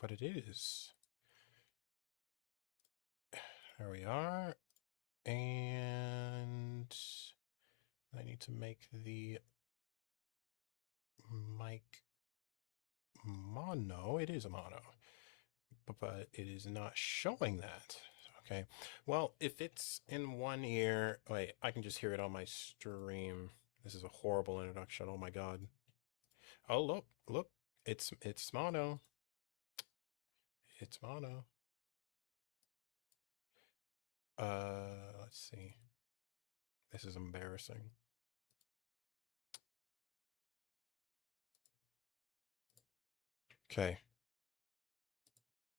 but it is. There we are. And I need to make the mic mono. It is a mono, but it is not showing that. Okay. Well, if it's in one ear, wait, I can just hear it on my stream. This is a horrible introduction. Oh my God. Oh, look. It's mono. It's mono. Let's see. This is embarrassing. Okay.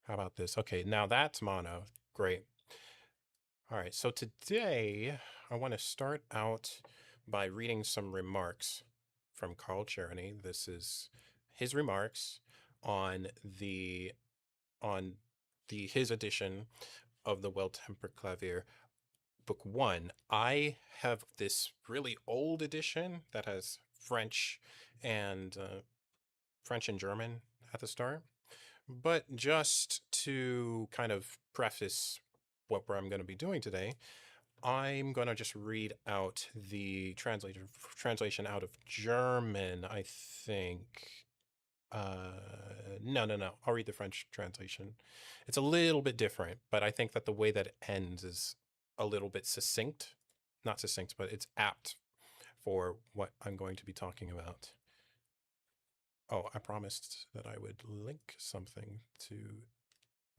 How about this? Okay, now that's mono. Great. All right, so today I want to start out by reading some remarks from Carl Czerny. This is his remarks on his edition of the Well-Tempered Clavier, Book 1. I have this really old edition that has French and German at the start. But just to kind of preface what I'm going to be doing today, I'm going to just read out the translation out of German, I think. No. I'll read the French translation. It's a little bit different, but I think that the way that it ends is a little bit succinct. Not succinct, but it's apt for what I'm going to be talking about. Oh, I promised that I would link something to,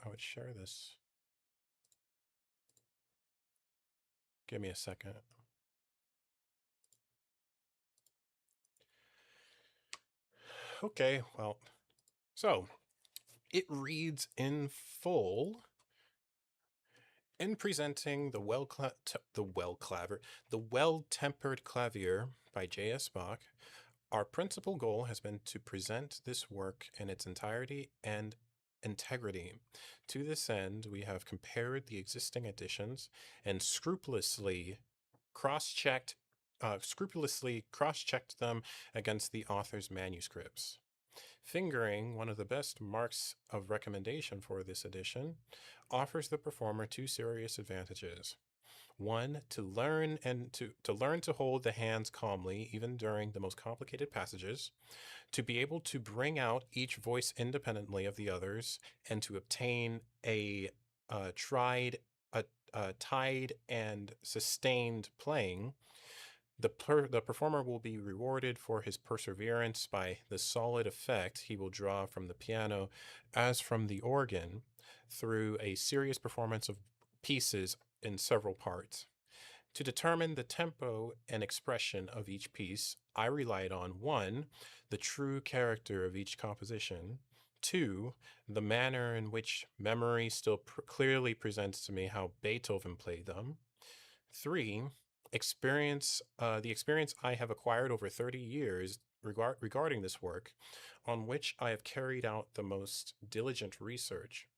I would share this. Give me a second. Okay, well, so it reads in full. In presenting the Well-Tempered Clavier by J.S. Bach, our principal goal has been to present this work in its entirety and integrity. To this end, we have compared the existing editions and scrupulously cross-checked them against the author's manuscripts. Fingering, one of the best marks of recommendation for this edition, offers the performer two serious advantages. One, to learn to hold the hands calmly even during the most complicated passages, to be able to bring out each voice independently of the others, and to obtain a tied and sustained playing. The performer will be rewarded for his perseverance by the solid effect he will draw from the piano as from the organ through a serious performance of pieces in several parts. To determine the tempo and expression of each piece, I relied on 1, the true character of each composition, 2, the manner in which memory still clearly presents to me how Beethoven played them, 3, the experience I have acquired over 30 years regarding this work, on which I have carried out the most diligent research.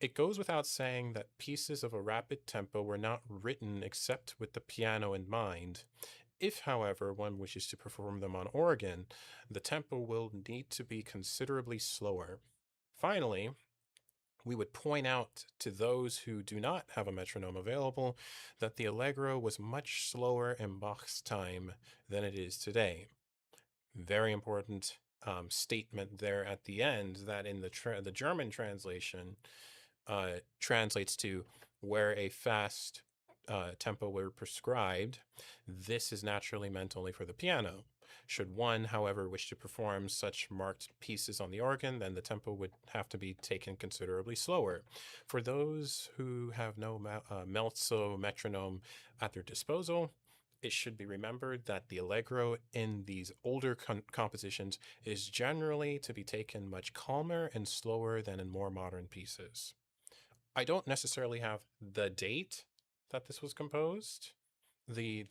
It goes without saying that pieces of a rapid tempo were not written except with the piano in mind. If, however, one wishes to perform them on organ, the tempo will need to be considerably slower. Finally, we would point out to those who do not have a metronome available that the allegro was much slower in Bach's time than it is today. Very important statement there at the end that in the German translation translates to where a fast tempo were prescribed. This is naturally meant only for the piano. Should one, however, wish to perform such marked pieces on the organ, then the tempo would have to be taken considerably slower. For those who have no mezzo metronome at their disposal, it should be remembered that the allegro in these older compositions is generally to be taken much calmer and slower than in more modern pieces. I don't necessarily have the date that this was composed, the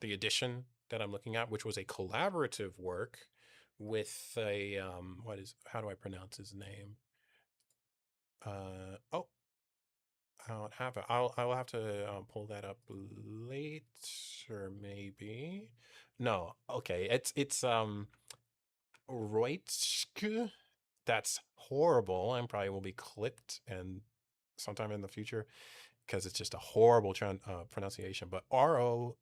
edition that I'm looking at, which was a collaborative work with a how do I pronounce his name? Oh, I don't have it. I'll have to pull that up later, maybe. No, okay. It's Reutschke. that's horrible and probably will be clipped and sometime in the future because it's just a horrible pronunciation. But Roitz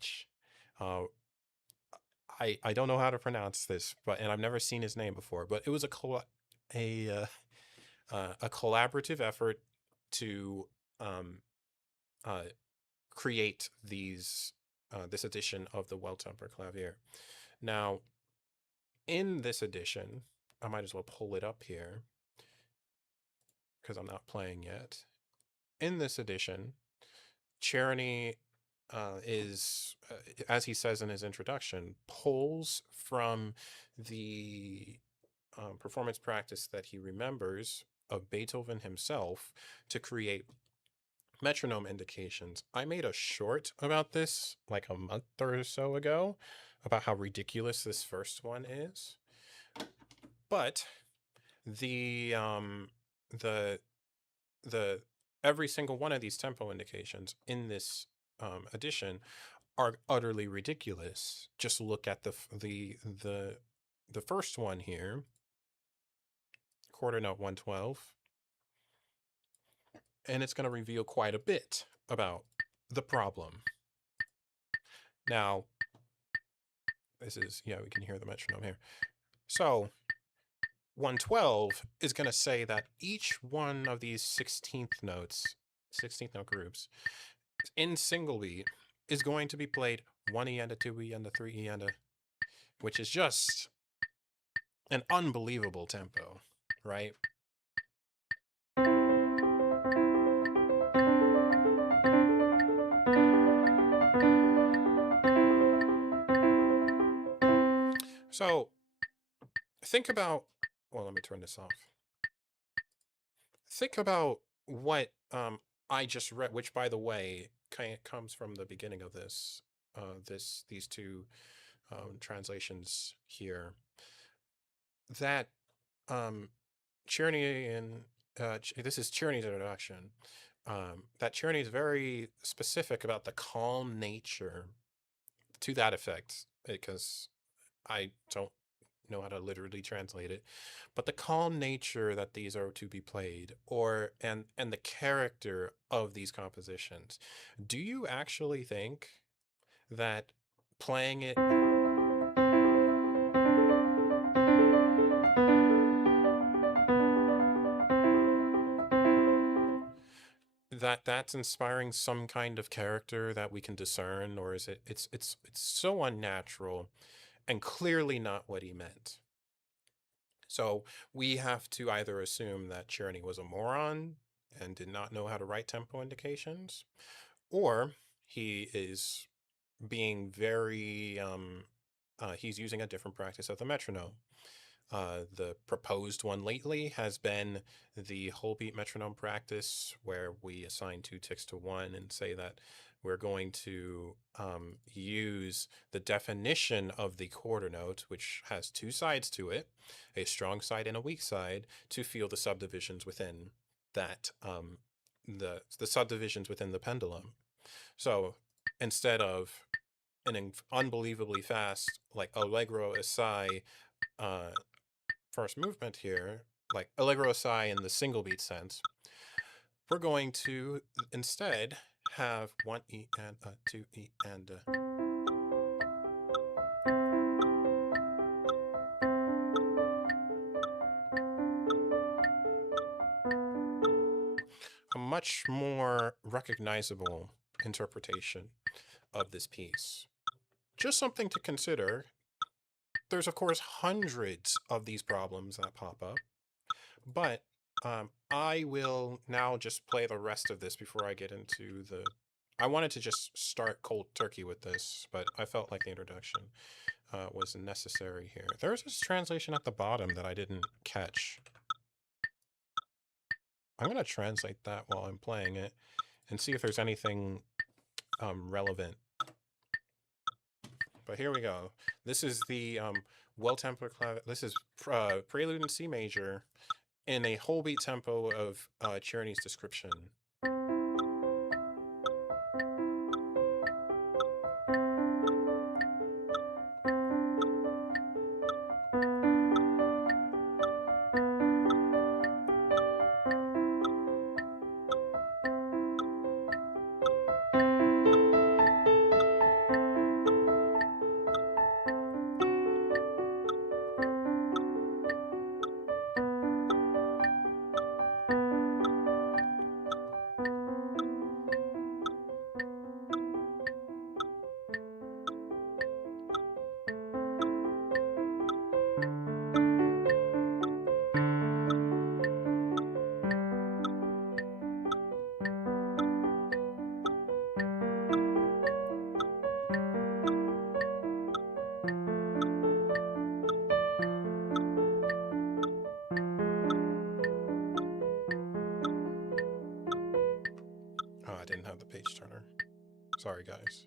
Sch. Uh, I don't know how to pronounce this, and I've never seen his name before. But it was a collaborative effort to um, uh, create this edition of the Well-Tempered Clavier. Now, in this edition, I might as well pull it up here because I'm not playing yet. In this edition, Czerny as he says in his introduction, pulls from the performance practice that he remembers of Beethoven himself to create metronome indications. I made a short about this like a month or so ago about how ridiculous this first one is. But the every single one of these tempo indications in this edition are utterly ridiculous. Just look at the first one here, quarter note 112, and it's going to reveal quite a bit about the problem. Now, this is, yeah, we can hear the metronome here. So 112 is going to say that each one of these 16th note groups in single beat is going to be played 1 and a 2 and a 3 and a, which is just an unbelievable tempo, right? So think about, well, let me turn this off. Think about what I just read, which, by the way, kind of comes from the beginning of this, these two translations here. That Czerny and this is Czerny's introduction. That Czerny is very specific about the calm nature, to that effect, because I don't know how to literally translate it, but the calm nature that these are to be played, and the character of these compositions. Do you actually think that playing it that's inspiring some kind of character that we can discern, or is it's so unnatural and clearly not what he meant? So we have to either assume that Czerny was a moron and did not know how to write tempo indications, or he is being very he's using a different practice of the metronome. The proposed one lately has been the whole beat metronome practice, where we assign 2 ticks to 1 and say that we're going to use the definition of the quarter note, which has 2 sides to it, a strong side and a weak side, to feel the subdivisions within that, the subdivisions within the pendulum. So instead of an unbelievably fast, like allegro assai first movement here, like allegro assai in the single beat sense, we're going to instead have 1 E and a 2 E and a. A much more recognizable interpretation of this piece. Just something to consider. There's, of course, hundreds of these problems that pop up, but I will now just play the rest of this before I get into the... I wanted to just start cold turkey with this, but I felt like the introduction was necessary here. There's this translation at the bottom that I didn't catch. I'm going to translate that while I'm playing it and see if there's anything relevant. But here we go. This is the well-tempered clavier. This is Prelude in C major in a whole beat tempo of Czerny's description. didn't have the page turner. Sorry, guys.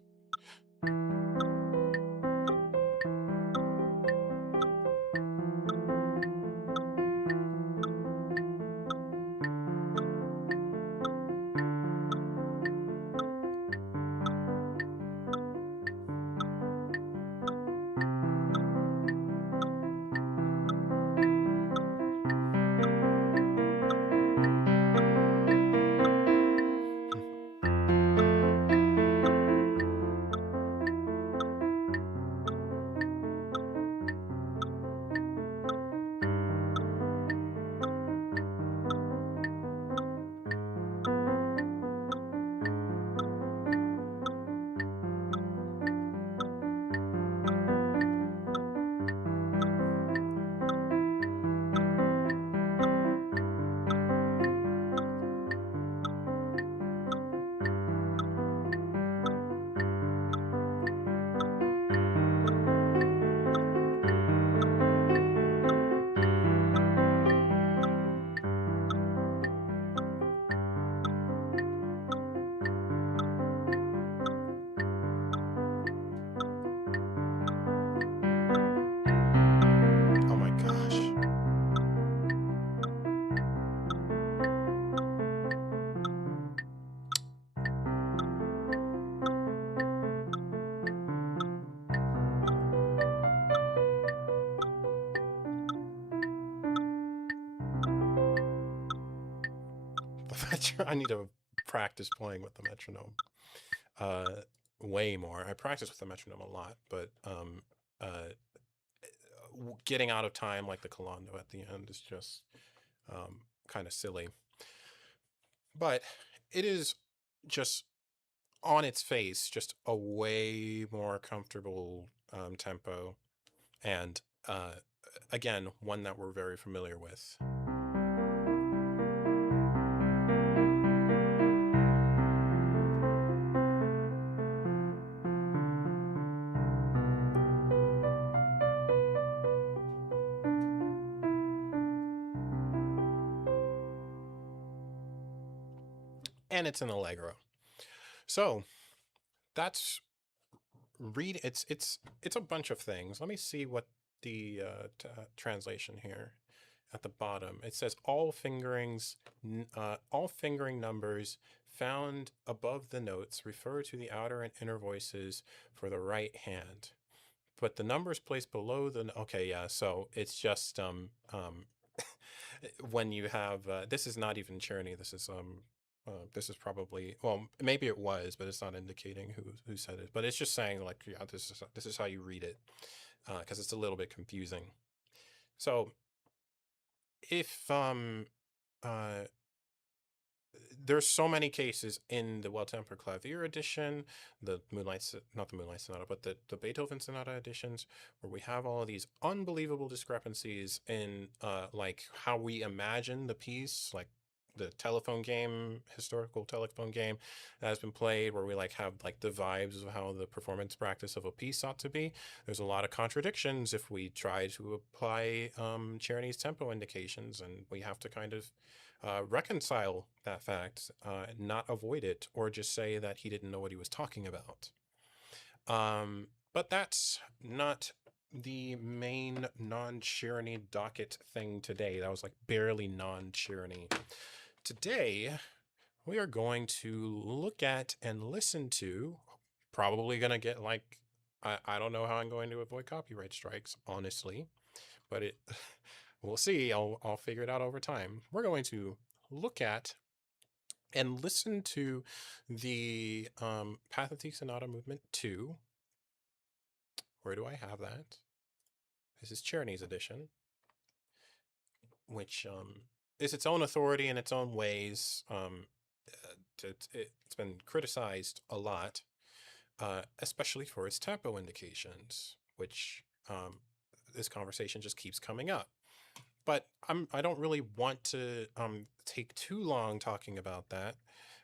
Oh my gosh. I need to practice playing with the metronome way more. I practice with the metronome a lot, but getting out of time like the collando at the end is just kind of silly. But it is just on its face just a way more comfortable tempo, and again, one that we're very familiar with. And it's an allegro. So that's it's a bunch of things. Let me see what the translation here at the bottom. It says all fingering numbers found above the notes refer to the outer and inner voices for the right hand, but the numbers placed below the okay, yeah. So it's just when you have this is not even Czerny. This is probably, well, maybe it was, but it's not indicating who said it. But it's just saying like, yeah, this is how you read it, because it's a little bit confusing. So if there's so many cases in the Well-Tempered Clavier edition, the not the Moonlight Sonata, but the Beethoven Sonata editions, where we have all of these unbelievable discrepancies in like how we imagine the piece, like the historical telephone game that has been played, where we like have like the vibes of how the performance practice of a piece ought to be. There's a lot of contradictions if we try to apply Czerny's tempo indications, and we have to kind of reconcile that fact, not avoid it, or just say that he didn't know what he was talking about. But that's not the main non-Czerny docket thing today. That was like barely non-Czerny. Today, we are going to look at and listen to, probably going to get like, I don't know how I'm going to avoid copyright strikes, honestly, but we'll see. I'll figure it out over time. We're going to look at and listen to the Pathetique Sonata Movement 2. Where do I have that? This is Czerny's edition, which is its own authority in its own ways. It's been criticized a lot, especially for its tempo indications, which this conversation just keeps coming up. But I don't really want to take too long talking about that.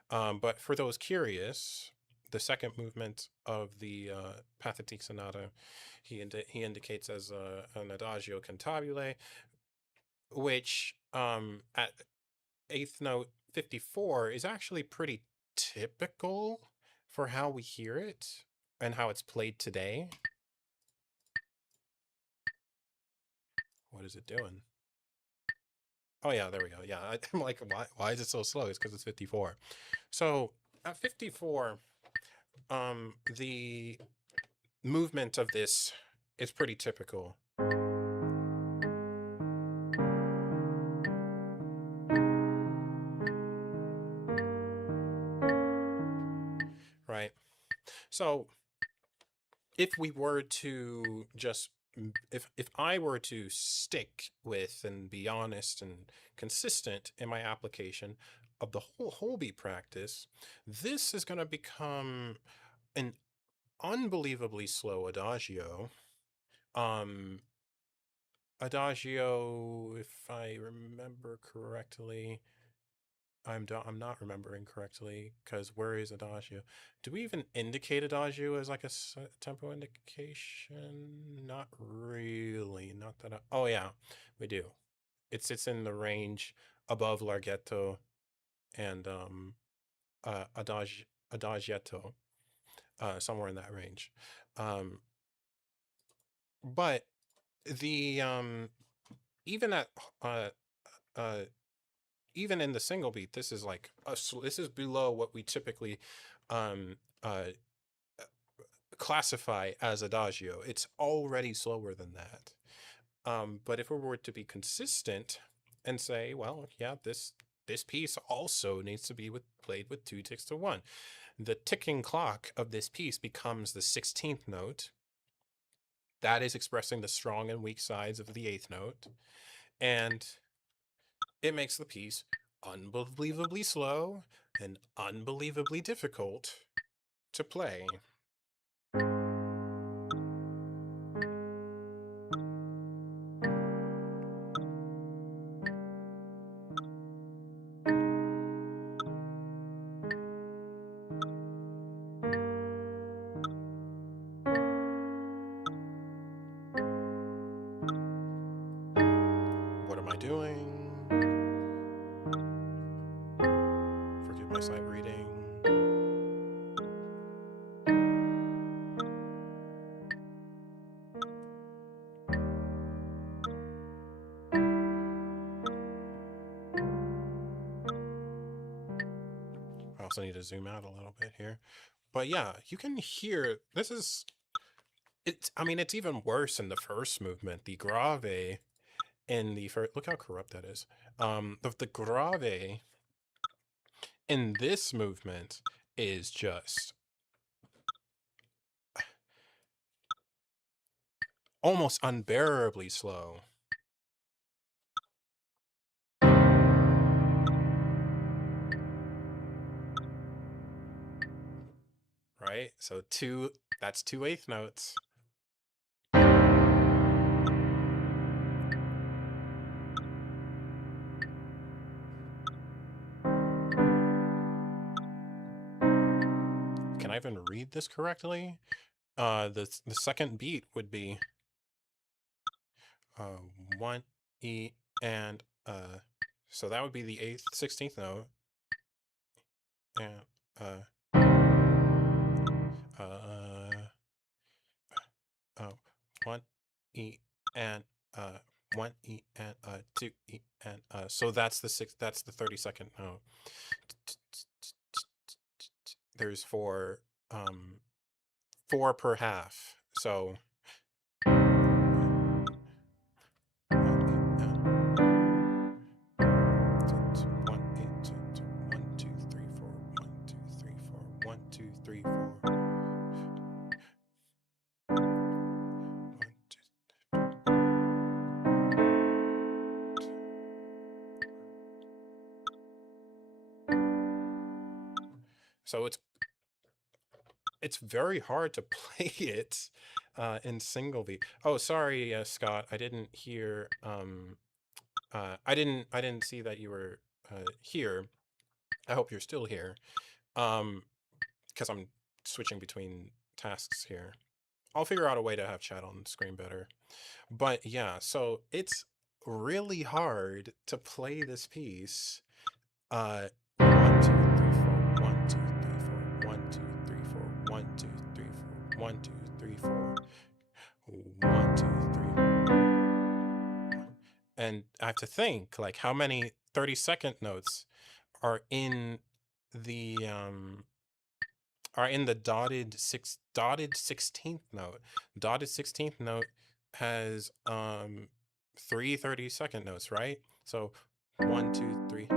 But for those curious, the second movement of the Pathetique Sonata, he indicates as an adagio cantabile, which at eighth note 54 is actually pretty typical for how we hear it and how it's played today. What is it doing? Oh yeah, there we go. Yeah, I'm like, why is it so slow? It's because it's 54. So at 54, the movement of this is pretty typical. Right? So if we were to just, if I were to stick with and be honest and consistent in my application of the whole beat practice, this is going to become an unbelievably slow adagio. Adagio, if I remember correctly, I'm not remembering correctly, because where is adagio? Do we even indicate adagio as like a tempo indication? Not really. Not that oh yeah, we do. It sits in the range above larghetto and adagietto, somewhere in that range. But the even at even in the single beat, this is like this is below what we typically classify as adagio. It's already slower than that. But if we were to be consistent and say, well, yeah, this piece also needs to be played with 2 ticks to 1. The ticking clock of this piece becomes the 16th note. That is expressing the strong and weak sides of the 8th note. And it makes the piece unbelievably slow and unbelievably difficult to play. What am I doing? Forget my sight reading. I also need to zoom out a little bit here. But yeah, you can hear, this is, I mean, it's even worse in the first movement. The grave in the first, look how corrupt that is. The grave in this movement is just almost unbearably slow. Right? So that's 2 8th notes. Can I even read this correctly? The second beat would be 1 E and so that would be the 8th 16th note. And 1 E and 1 E and 2 E and so that's the 32nd note. There's 4 per half. So so it's very hard to play it in single beat. Oh, sorry, Scott, I didn't hear. I didn't see that you were here. I hope you're still here, because I'm switching between tasks here. I'll figure out a way to have chat on screen better. But yeah, so it's really hard to play this piece. 1 2 3 4 1 2 1, 2, 3, 4. 1, 2, 3. And I have to think, like, how many 30-second notes are in the dotted 16th note. Dotted 16th note has 3 30-second notes, right? So 1, 2, 3.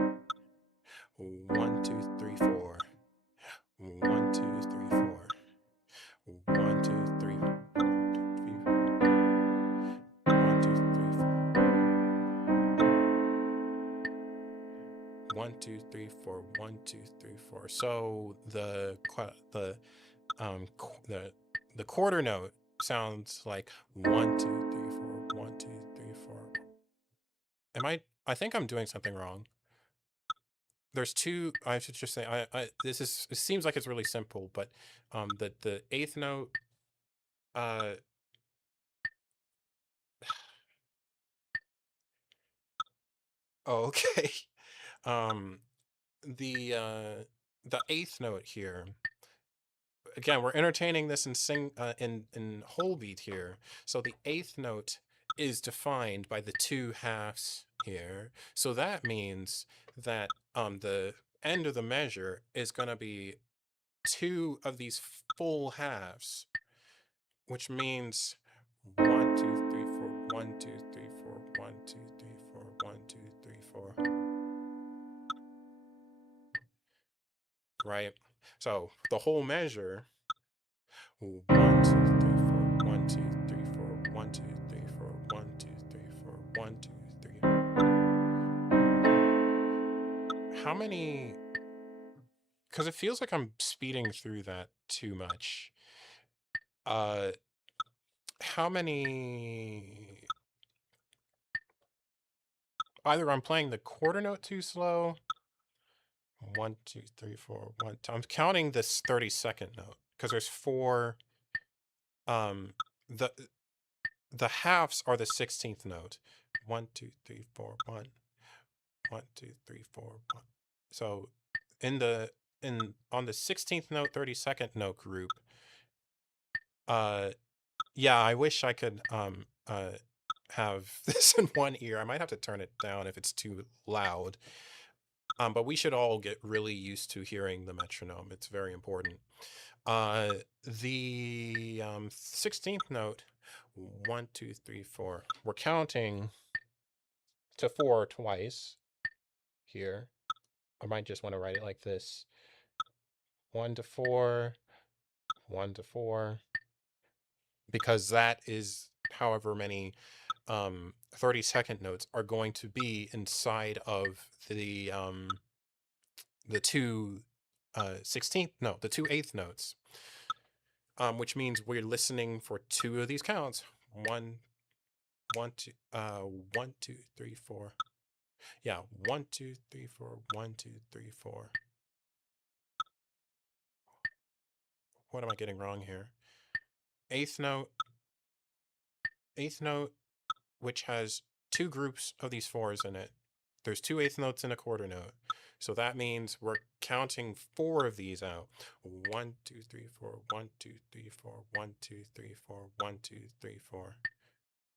1, 2, 3, 4. 1, 2, 3, 4. 1, 2, 3. 1, 2, 3, 4. 1, 2, 3, 4. 1, 2, 3, 4. So the quarter note sounds like 1, 2, 3, 4. 1, 2, 3, 4. I think I'm doing something wrong. There's two. I should just say it seems like it's really simple, but the eighth note okay. The eighth note here. Again, we're entertaining this in whole beat here. So the eighth note is defined by the 2 halves here. So that means that the end of the measure is going to be 2 of these full halves, which means 1, 2, 3, 4, 1, 2, 3, 4, 1, 2, 3, 4, 1, 2, 3, 4. Right? So the whole measure, 1, 2, 3, 4, 1, 2, 3, 4, 1, 2, 3, 4, 1, 2, 3, 4, 1, 2, 3. How many? Because it feels like I'm speeding through that too much. How many? Either I'm playing the quarter note too slow. 1, 2, 3, 4, 1. I'm counting this 30-second note because there's 4. The halves are the 16th note. 1, 2, 3, 4, 1. 1, 2, 3, 4, 1. So on the 16th note, 32nd note group, yeah, I wish I could have this in one ear. I might have to turn it down if it's too loud. But we should all get really used to hearing the metronome. It's very important. The 16th note, 1, 2, 3, 4. We're counting to 4 twice here. I might just want to write it like this. 1 to 4, 1 to 4, because that is however many 30-second notes are going to be inside of the 2 the 2 eighth notes, which means we're listening for 2 of these counts. 1, 1, 2, 1, 2, 3, 4. Yeah, 1, 2, 3, 4, 1, 2, 3, 4. What am I getting wrong here? Eighth note, which has 2 groups of these 4s in it. There's 2 eighth notes and a quarter note. So that means we're counting 4 of these out. 1, 2, 3, 4, 1, 2, 3, 4, 1, 2, 3, 4, 1, 2, 3, 4.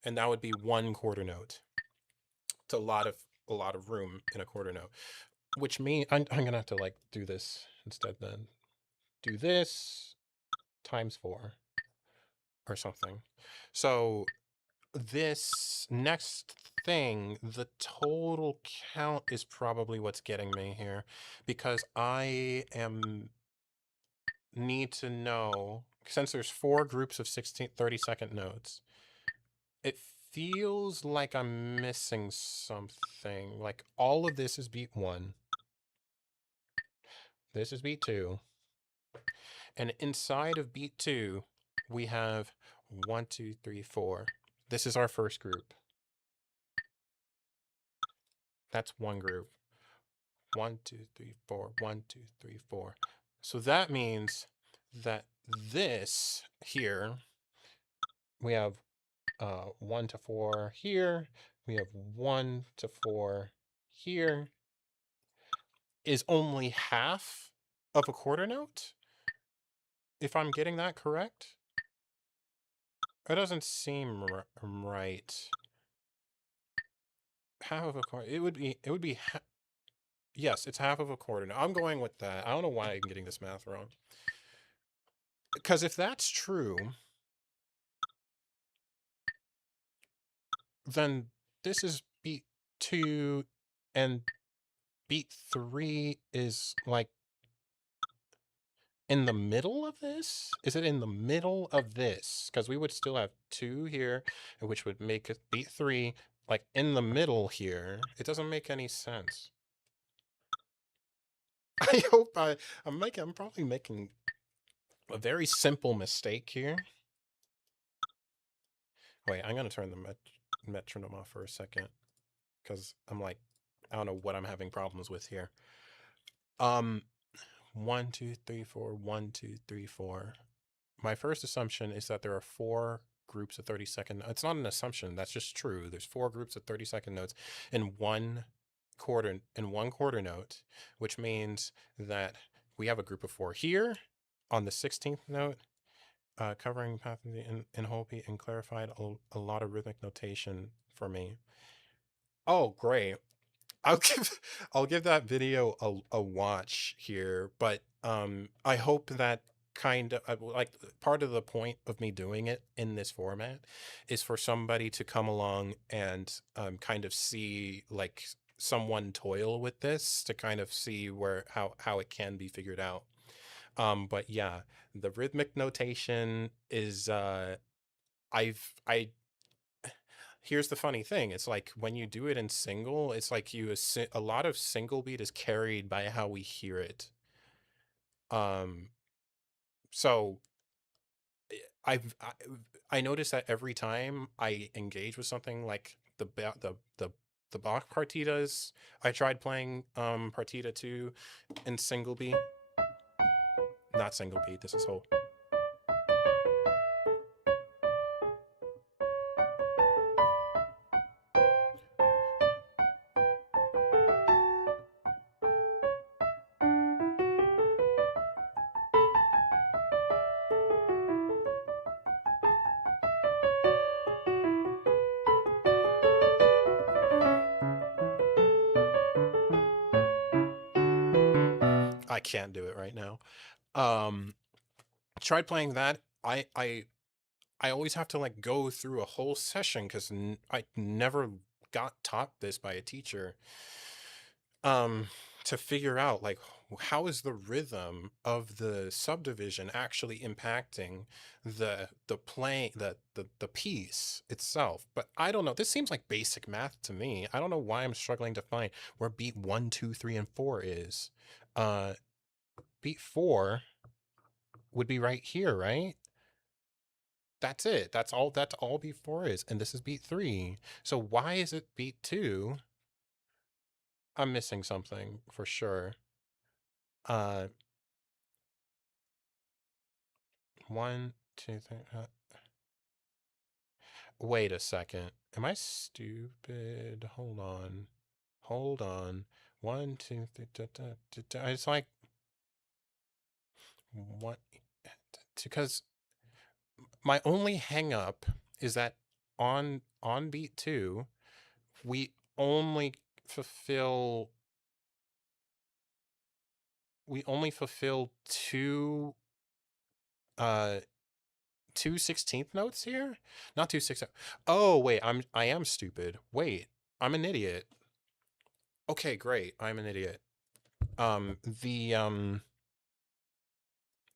And that would be 1 quarter note. It's a lot of room in a quarter note, which means I'm gonna have to like do this instead then. Do this times 4 or something. So this next thing, the total count is probably what's getting me here, because I need to know, since there's 4 groups of 30-second notes, it feels like I'm missing something. Like all of this is beat 1. This is beat 2. And inside of beat 2, we have 1, 2, 3, 4. This is our first group. That's one group. 1, 2, 3, 4. 1, 2, 3, 4. So that means that this here, we have 1 to 4 here. We have 1 to 4 here. Is only half of a quarter note, if I'm getting that correct. It doesn't seem right. Half of a quarter. It would be. Yes, it's half of a quarter. Now, I'm going with that. I don't know why I'm getting this math wrong. Because if that's true, then this is beat 2 and beat 3 is like in the middle of this? Is it in the middle of this? Because we would still have 2 here, which would make it beat 3 like in the middle here. It doesn't make any sense. I hope I'm probably making a very simple mistake here. Wait, I'm gonna turn the metronome off for a second because I'm like, I don't know what I'm having problems with here. 1, 2, 3, 4, 1, 2, 3, 4. My first assumption is that there are 4 groups of 30-second. It's not an assumption. That's just true. There's 4 groups of 30-second notes in one quarter note, which means that we have a group of 4 here on the 16th note, covering Pathetique in whole beat and clarified a lot of rhythmic notation for me. Oh, great. I'll give that video a watch here, but I hope that kind of like part of the point of me doing it in this format is for somebody to come along and kind of see like someone toil with this to kind of see where how it can be figured out. But yeah, the rhythmic notation is I here's the funny thing. It's like when you do it in single, it's like a lot of single beat is carried by how we hear it. So I notice that every time I engage with something like the Bach partitas, I tried playing partita 2 in single beat. Not single beat, this is whole. I can't do it right now. Tried playing that. I always have to like go through a whole session because I never got taught this by a teacher. To figure out like how is the rhythm of the subdivision actually impacting the playing the piece itself. But I don't know. This seems like basic math to me. I don't know why I'm struggling to find where beat 1, 2, 3, and 4 is. Beat 4 would be right here, right? That's it. That's all beat 4 is. And this is beat 3. So why is it beat 2? I'm missing something for sure. 1, 2, 3. Wait a second. Am I stupid? Hold on. Hold on. 1, 2, 3. It's like what? Because my only hang up is that on beat 2, we only fulfill 2 2 16th notes here, not 2 16th. Oh wait, I am stupid. Wait, I'm an idiot. Okay, great. I'm an idiot.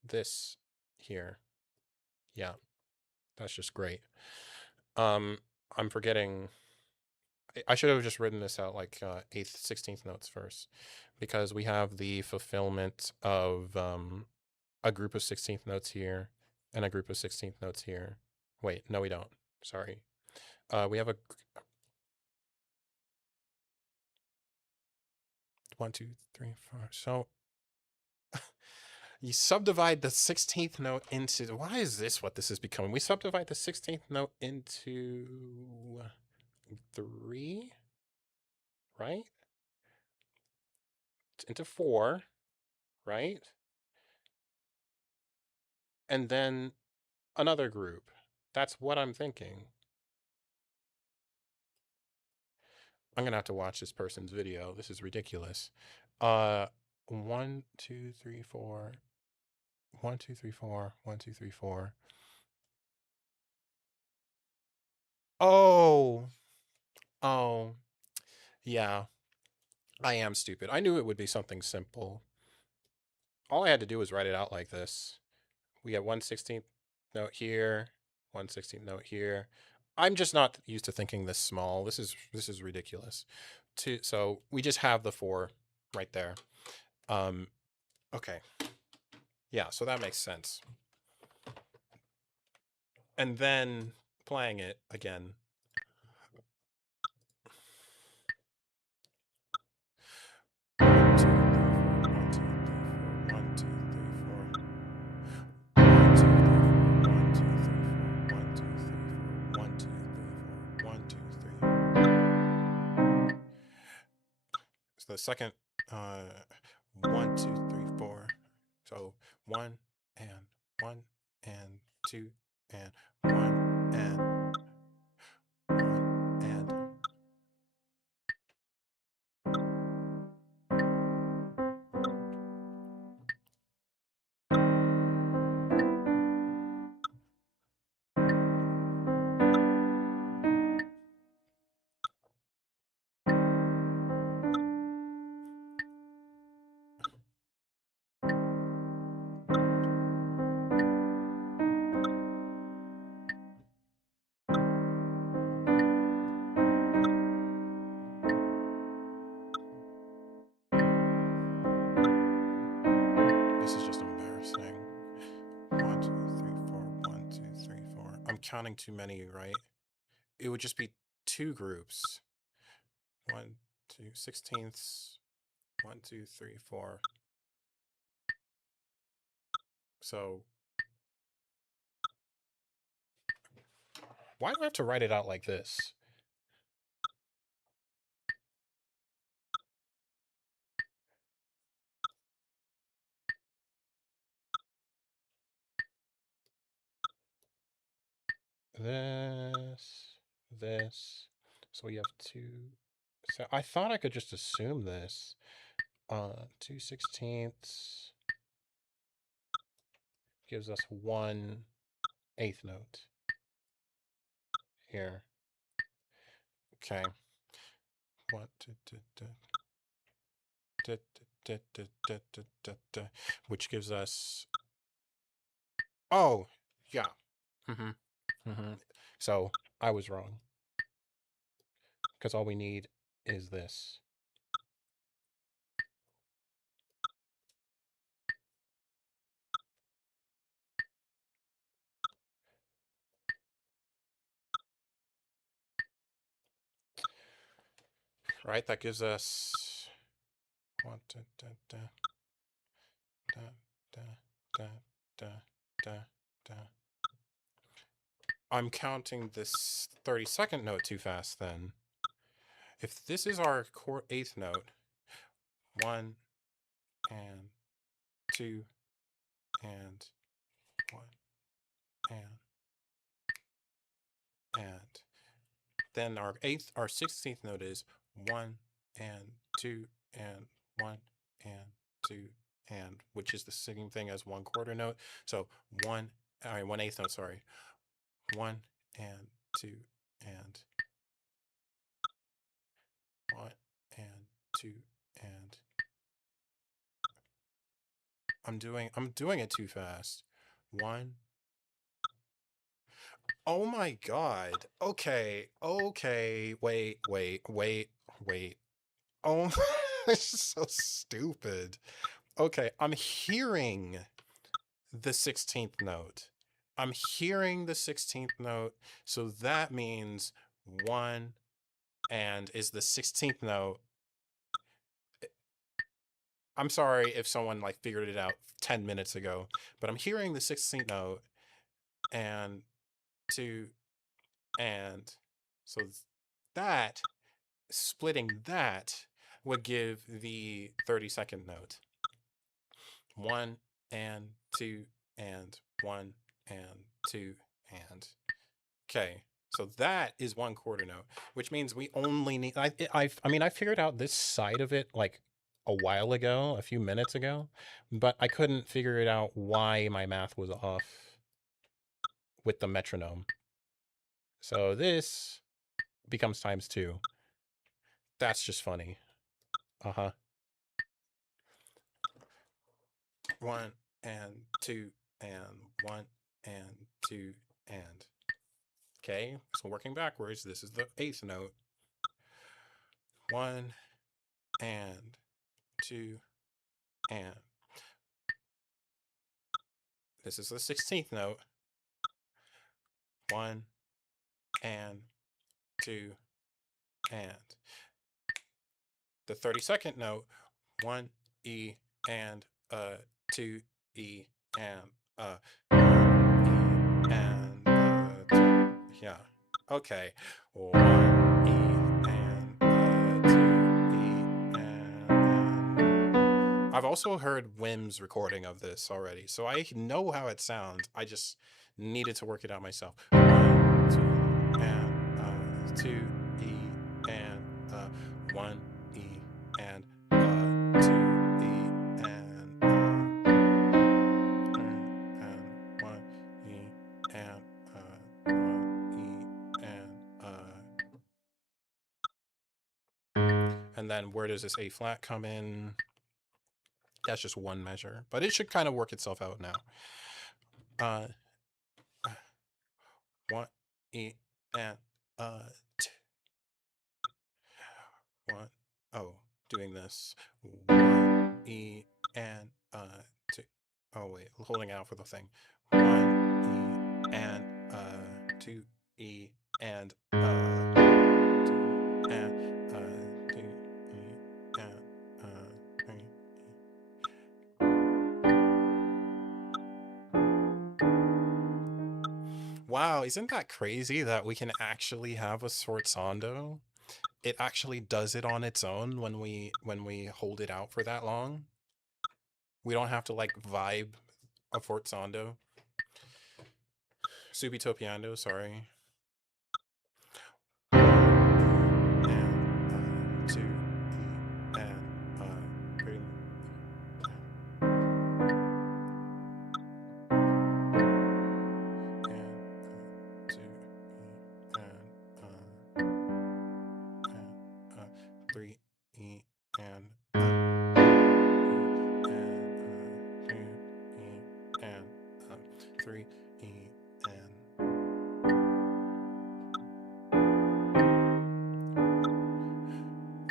This here, yeah, that's just great. I'm forgetting. I should have just written this out like 8th 16th notes first, because we have the fulfillment of a group of 16th notes here and a group of 16th notes here. Wait, no, we don't. Sorry. We have a 1, 2, 3, 4. So you subdivide the 16th note into, why is this what this is becoming? We subdivide the 16th note into 3, right? Into 4, right? And then another group. That's what I'm thinking. I'm gonna have to watch this person's video. This is ridiculous. 1, 2, 3, 4. 1, 2, 3, 4. 1, 2, 3, 4. Oh, oh, yeah. I am stupid. I knew it would be something simple. All I had to do was write it out like this. We have 1/16th note here, 1/16th note here. I'm just not used to thinking this small. This is ridiculous. So we just have the 4 right there. Okay. Yeah, so that makes sense. And then playing it again. So the second 1, 2, 3, 4. So 1 and 1 and 2 and 1 and 1 and. This is just embarrassing. 1, 2, 3, 4. 1, 2, 3, 4. I'm counting too many, right? It would just be 2 groups. 1, 2, 16ths. 1, 2, 3, 4. So why do I have to write it out like this? This. So we have 2. So I thought I could just assume this. 2/16ths gives us 1/8 note here. Okay. 1, 2, 2, which gives us. Oh, yeah. So I was wrong because all we need is this. Right, that gives us 1, I'm counting this 32nd note too fast then. If this is our chord 8th note, 1 and 2 and 1 and then our 16th note is 1 and 2 and 1 and 2 and, which is the same thing as 1/4 note. So 1/8 note, sorry. 1 and 2 and 1 and 2 and. I'm doing it too fast. 1. Oh my God. Okay. Wait. Oh, this is so stupid. Okay, I'm hearing the 16th note. I'm hearing the 16th note, so that means 1 and is the 16th note. I'm sorry if someone like figured it out 10 minutes ago, but I'm hearing the 16th note and 2 and so that splitting that would give the 32nd note. 1 and 2 and 1 and 2 and Okay, so that is 1/4 note, which means we only need, I mean, I figured out this side of it like a while ago, a few minutes ago, but I couldn't figure it out why my math was off with the metronome. So this becomes ×2. That's just funny. Uh-huh. 1 and 2 and 1 and 2 and. Okay, so working backwards, this is the 8th note. 1 and 2 and. This is the 16th note. 1 and 2 and. The 32nd note, 1 E and 2 E and 1 E and 2. Yeah. Okay. 1 E and 2 E and. I've also heard Wim's recording of this already, so I know how it sounds. I just needed to work it out myself. 1 2 and 2 E and 1 E and 2 E and 1 E and 1 E and then where does this A flat come in? That's just one measure, but it should kind of work itself out now. 1 E and 2. 1. Oh, doing this. 1 E and 2. Oh wait, holding out for the thing. 1 E and 2 E and 2 and 2 E and 3 E. Wow, isn't that crazy that we can actually have a sforzando? It actually does it on its own when we hold it out for that long. We don't have to like vibe a forzando. Subitopiando, sorry. And 2 E and 3 and 2 E and 3 E and 3 E and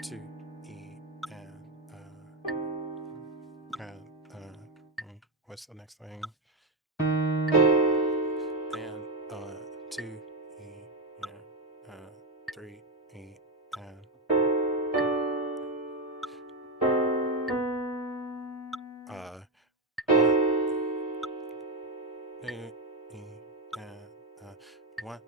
2 E and what's the next thing? And 2 E and 3 E and 1 E and 1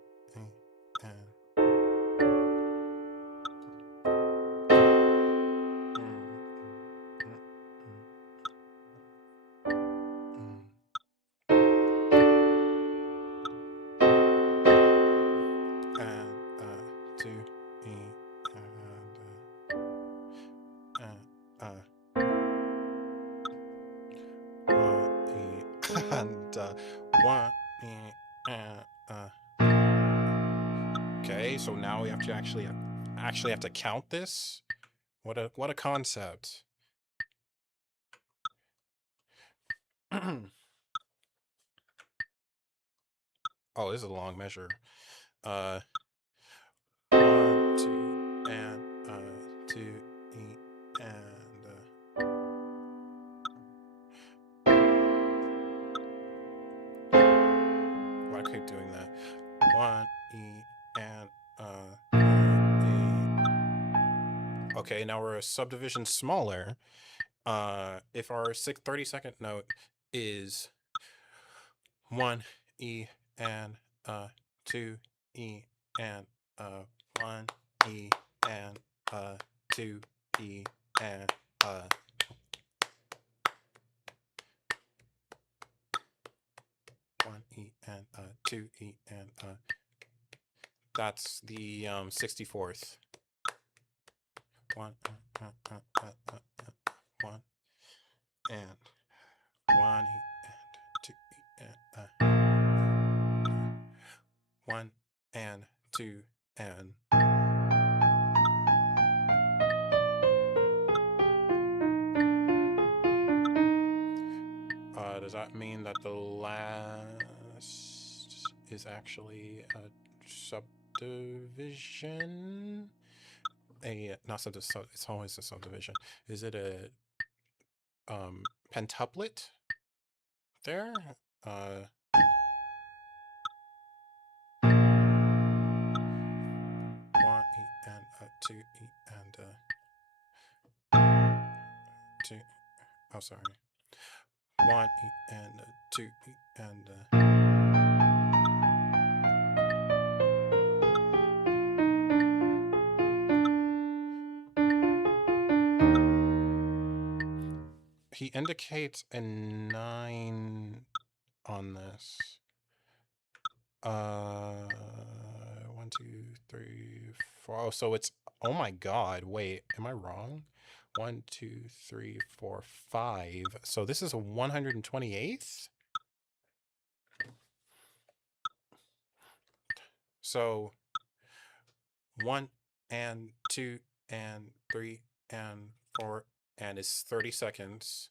E and okay, so now we have to actually have to count this. What a concept. Oh, this is a long measure. 1 2 and 2 E and why do I keep doing that? 1 E and E. Okay, now we're a subdivision smaller. If our 32nd note is 1 E and 2 E and 1 E and 2 E and 1 E and 2 E and That's the 64th. One, one, and one, and two, and one, and two, and does that mean that the last is actually a subdivision? Not subdivision, it's always a subdivision. Is it a pentuplet there? One E and two E and two. Oh, sorry. One E and two E and he indicates a 9 on this. 1, 2, 3, 4. Oh, so it's, oh my God, wait, am I wrong? 1, 2, 3, 4, 5. So this is a 128th? So 1 and 2 and 3 and 4 and it's 30 seconds.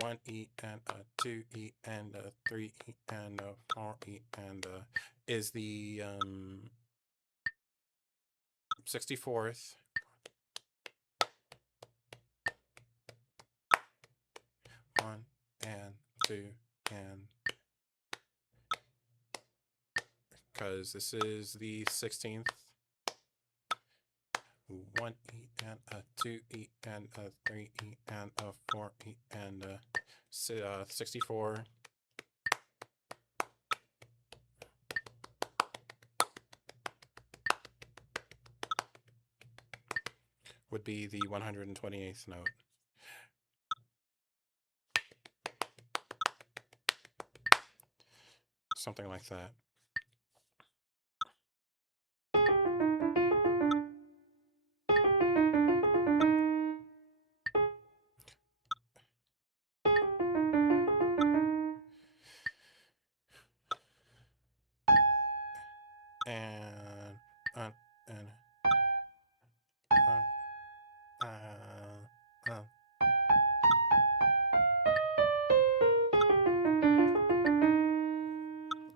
1 E and 2 E and 3 E and 4 E and is the 64th. One and two and because this is the 16th. 1 E and 2 E and 3 E and 4 E and 64. Would be the 128th note. Something like that.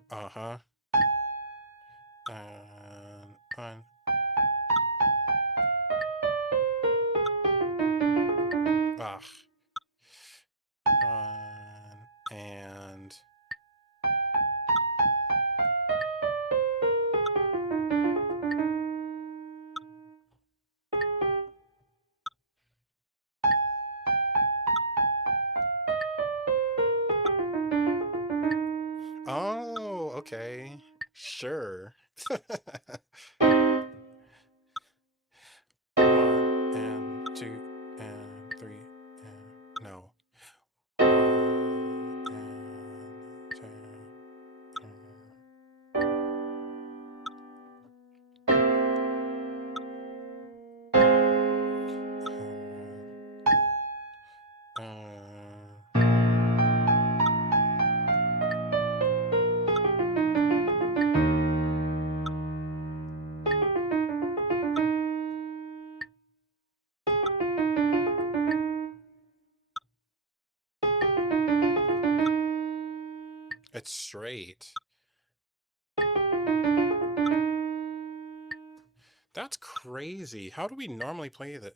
Uh-huh. And oh, okay. Sure. 1 and 2 and 3 and no. 1 and 2 it's straight. That's crazy. How do we normally play that?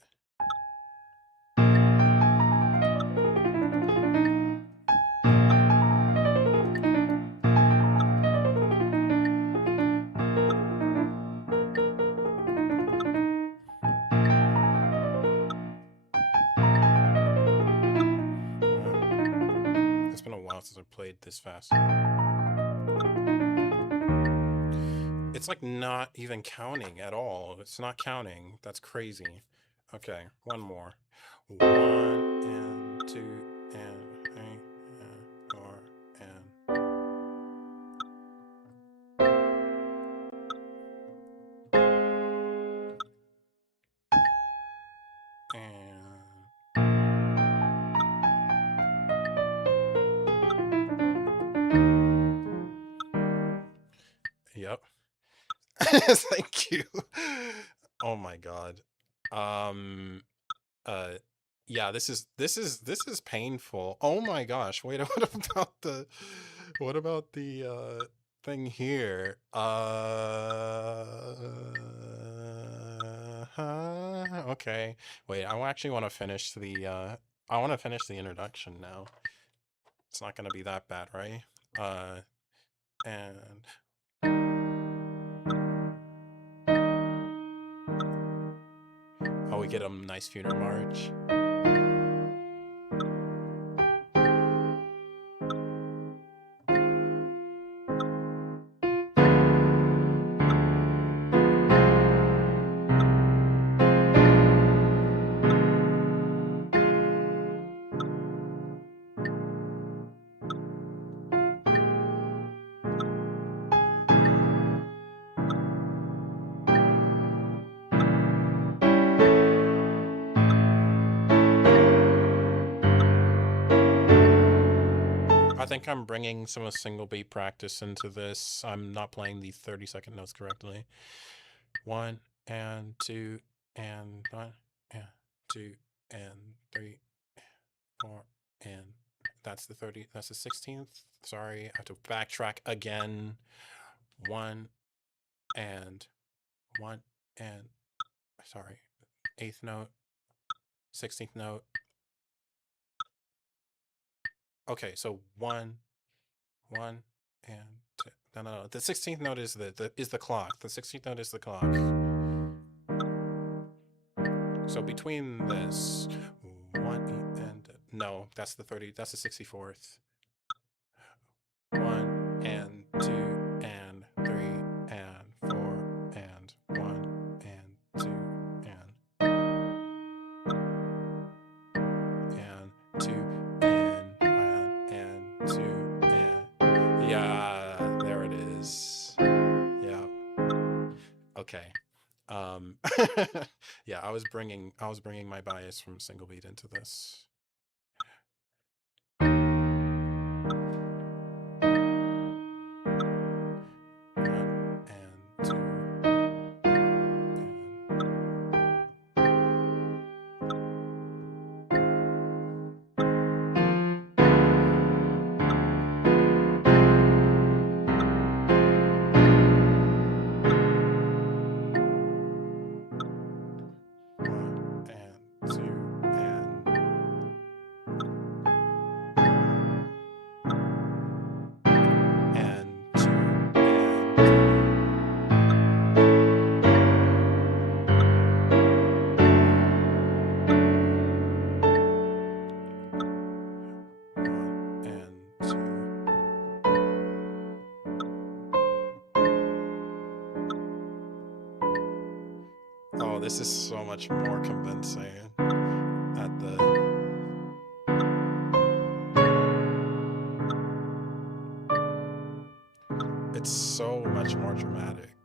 It's been a while since I played this fast. It's like not even counting at all. It's not counting. That's crazy. Okay, one more. 1 and 2 and 3 and 4 and Thank you. Oh my God. Yeah, this is painful. Oh my gosh. Wait, what about the thing here? Okay. Wait, I actually want to finish the I want to finish the introduction now. It's not going to be that bad, right? And oh, we get a nice funeral march. I think I'm bringing some of single beat practice into this. I'm not playing the 30-second notes correctly. 1 and 2 and 1 and 2 and 3, 4 and that's the 30. That's the 16th. Sorry, I have to backtrack again. 1 and 1 and sorry, 8th note, 16th note. Okay, so 1 and 2. No. The 16th note is the clock. The 16th note is the clock. So between this 1 and no, that's the 30. That's the 64th. 1 and 2 and 3 and 4 and 1 and 2 and 2 and 2 and yeah, there it is. Yeah. Okay. Yeah, I was bringing my bias from single beat into this. Oh, this is so much more convincing at the... It's so much more dramatic.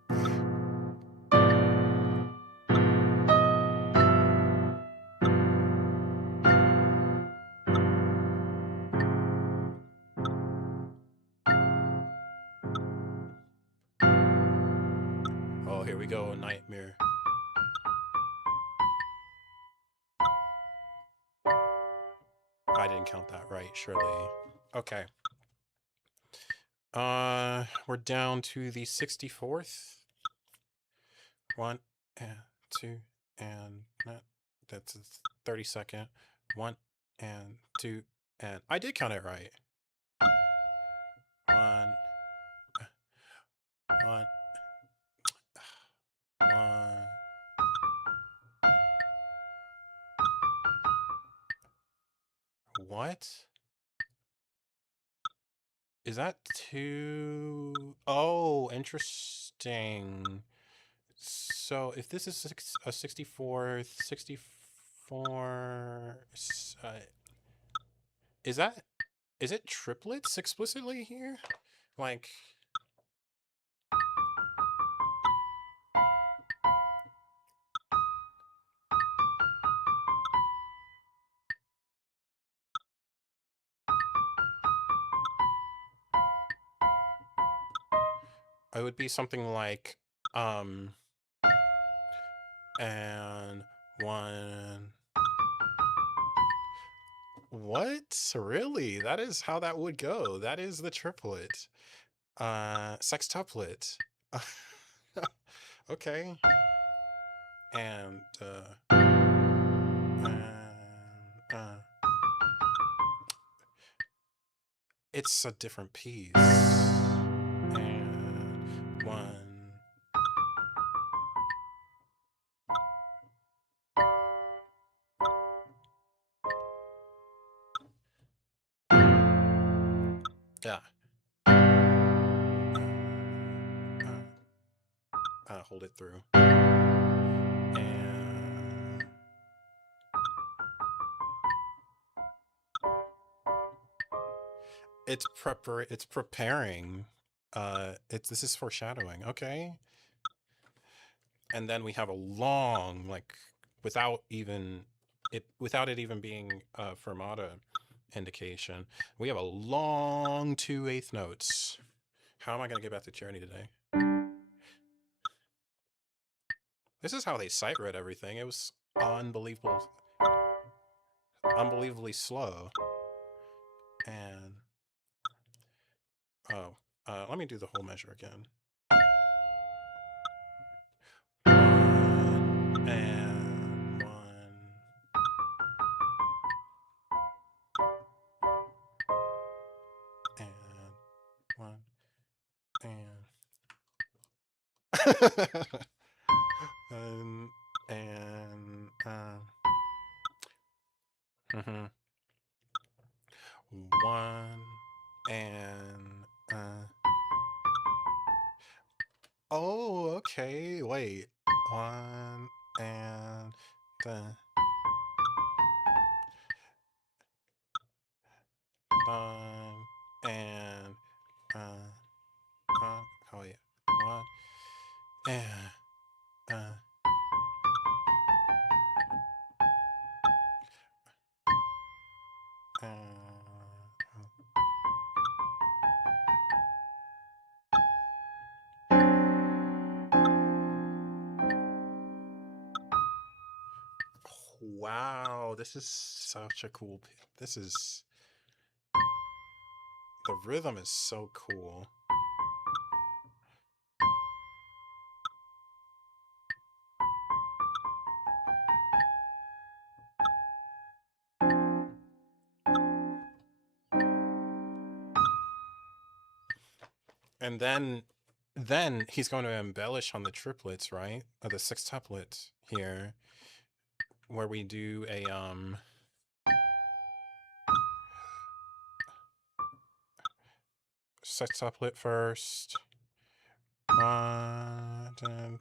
Oh, here we go, Nightmare. I didn't count that right, surely. Okay. We're down to the 64th. 1 and 2 and that's the 32nd. 1 and 2 and I did count it right. 1 1 1. What? Is that 2? Oh, interesting. So if this is a 64th, 64, is it triplets explicitly here? Like, it would be something like And one. What? Really? That is how that would go. That is the triplet. Sextuplet. Okay. And it's a different piece. And one. Yeah. Hold it through. And it's preparing. This is foreshadowing. Okay. And then we have a long, like, without it even being a fermata indication, we have a long 2/8 notes. How am I going to get back to Czerny today? This is how they sight read everything. It was unbelievably slow. And let me do the whole measure again. One and one. And one and one and oh, okay, wait, one and one and oh yeah, one and wow, this is such a cool. This is the rhythm is so cool. And then he's going to embellish on the triplets, right? Or the sextuplets here, where we do a sextuplet first. One,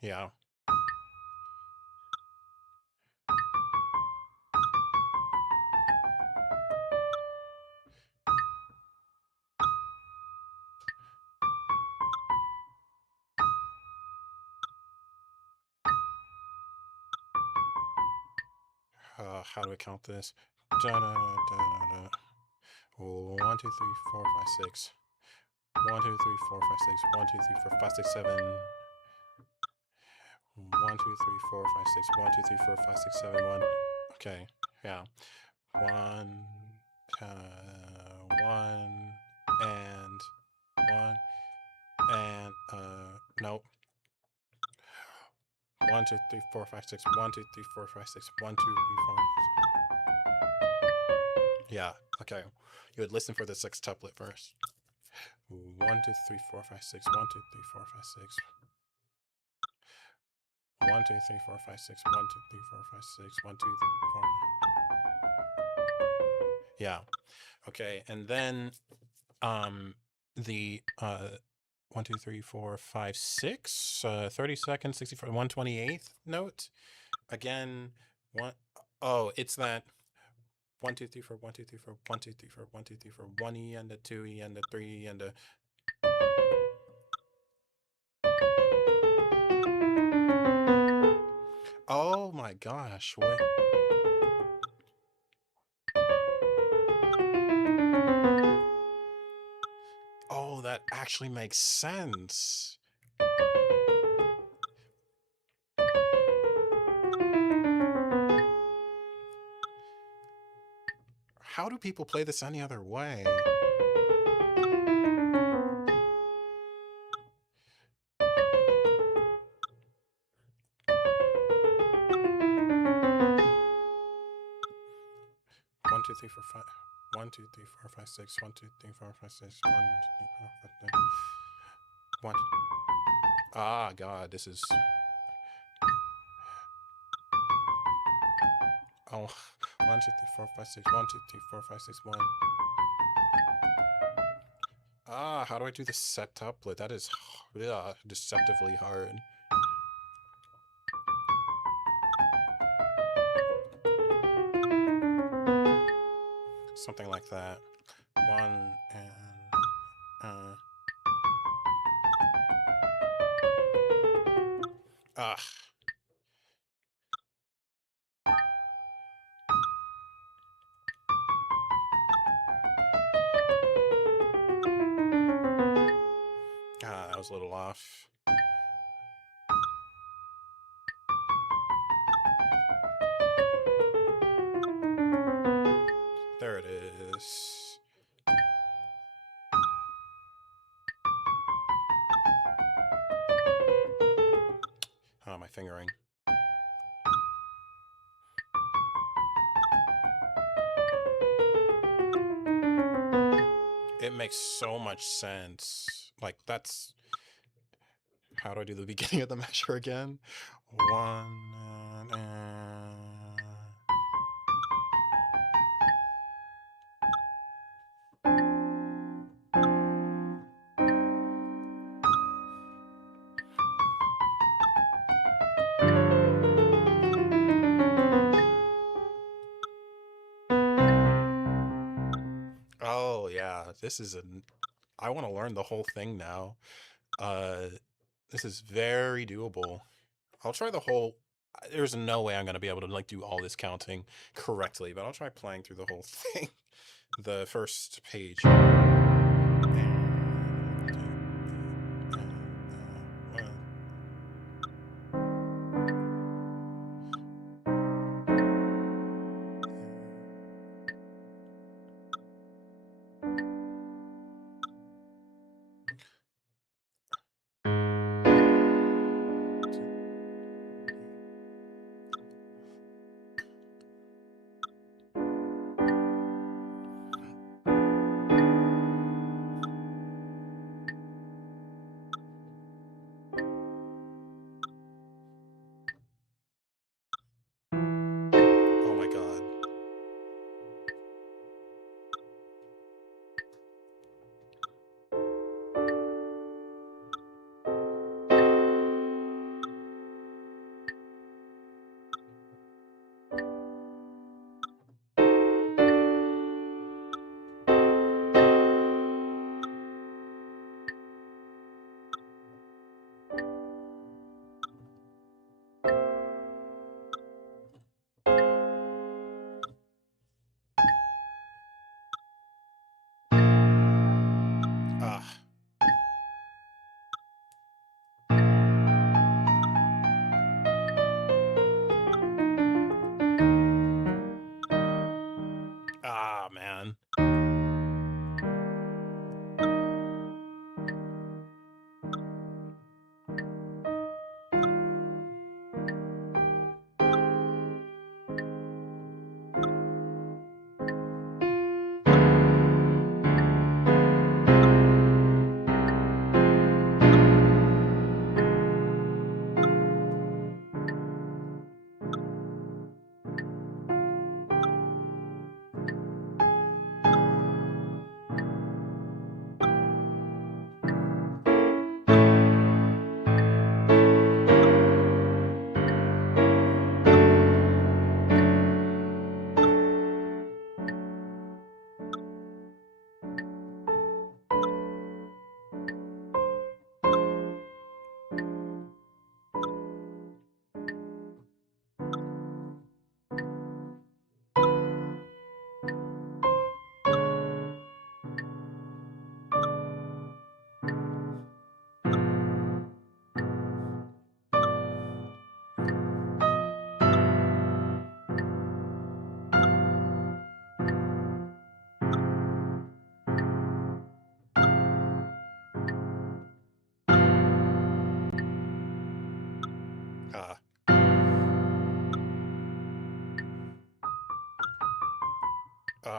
yeah. How do I count this? Da, da, da, da, da. 1, 2, 3, 4, 5, 6. 1, 2, 3, 4, 5, 6. 1, 2, 3, 4, 5, 6, 7. 1, 2, 3, 4, 5, 6. 1, 2, 3, 4, 5, 6, 7. 1. Okay, yeah. 1, 1, and 1, and nope. 1, 2, 3, 4, 5, 6. 1, 2, 3, 4, 5, 6. 1, 2, 3, 4. Yeah, okay. You would listen for the sextuplet first. 1, 2, 3, 4, 5, 6. 1, 2, 3, 4, 5, 6. 1, 2, 3, 4, 5, 6. 1, 2, 3, 4, 5, 6. 1, 2, 3, 4. Yeah. Okay, and then the 1, 2, 3, 4, 5, 6, 30 seconds, 64, 128th note. Again, it's that 1, 2, 3, 4, 1, 2, 3, 4, 1, 2, 3, 4, 1, 2, 3, 4, 1 E and a 2 E and a 3 E and a Oh my gosh, wait. Oh, that actually makes sense. How do people play this any other way? One, two, three, four, five. 1, 2, 3, 4, 5, 6. 1, 2, 3, 4, 5, 6. 1, 2, 3, 4, 5, 6. 1. Ah, God, this is. Oh, 1, 2, 3, 4, 5, 6. 1, 2, 3, 4, 5, 6. 1. Ah, how do I do the septuplet? That is deceptively hard. Something like that. 1 and ah. Ah, that was a little off. There it is. Oh, my fingering. It makes so much sense. Like, that's... How do I do the beginning of the measure again? 1 Oh, yeah. This is I want to learn the whole thing now. This is very doable. I'll try the whole... There's no way I'm going to be able to, like, do all this counting correctly, but I'll try playing through the whole thing. The first page.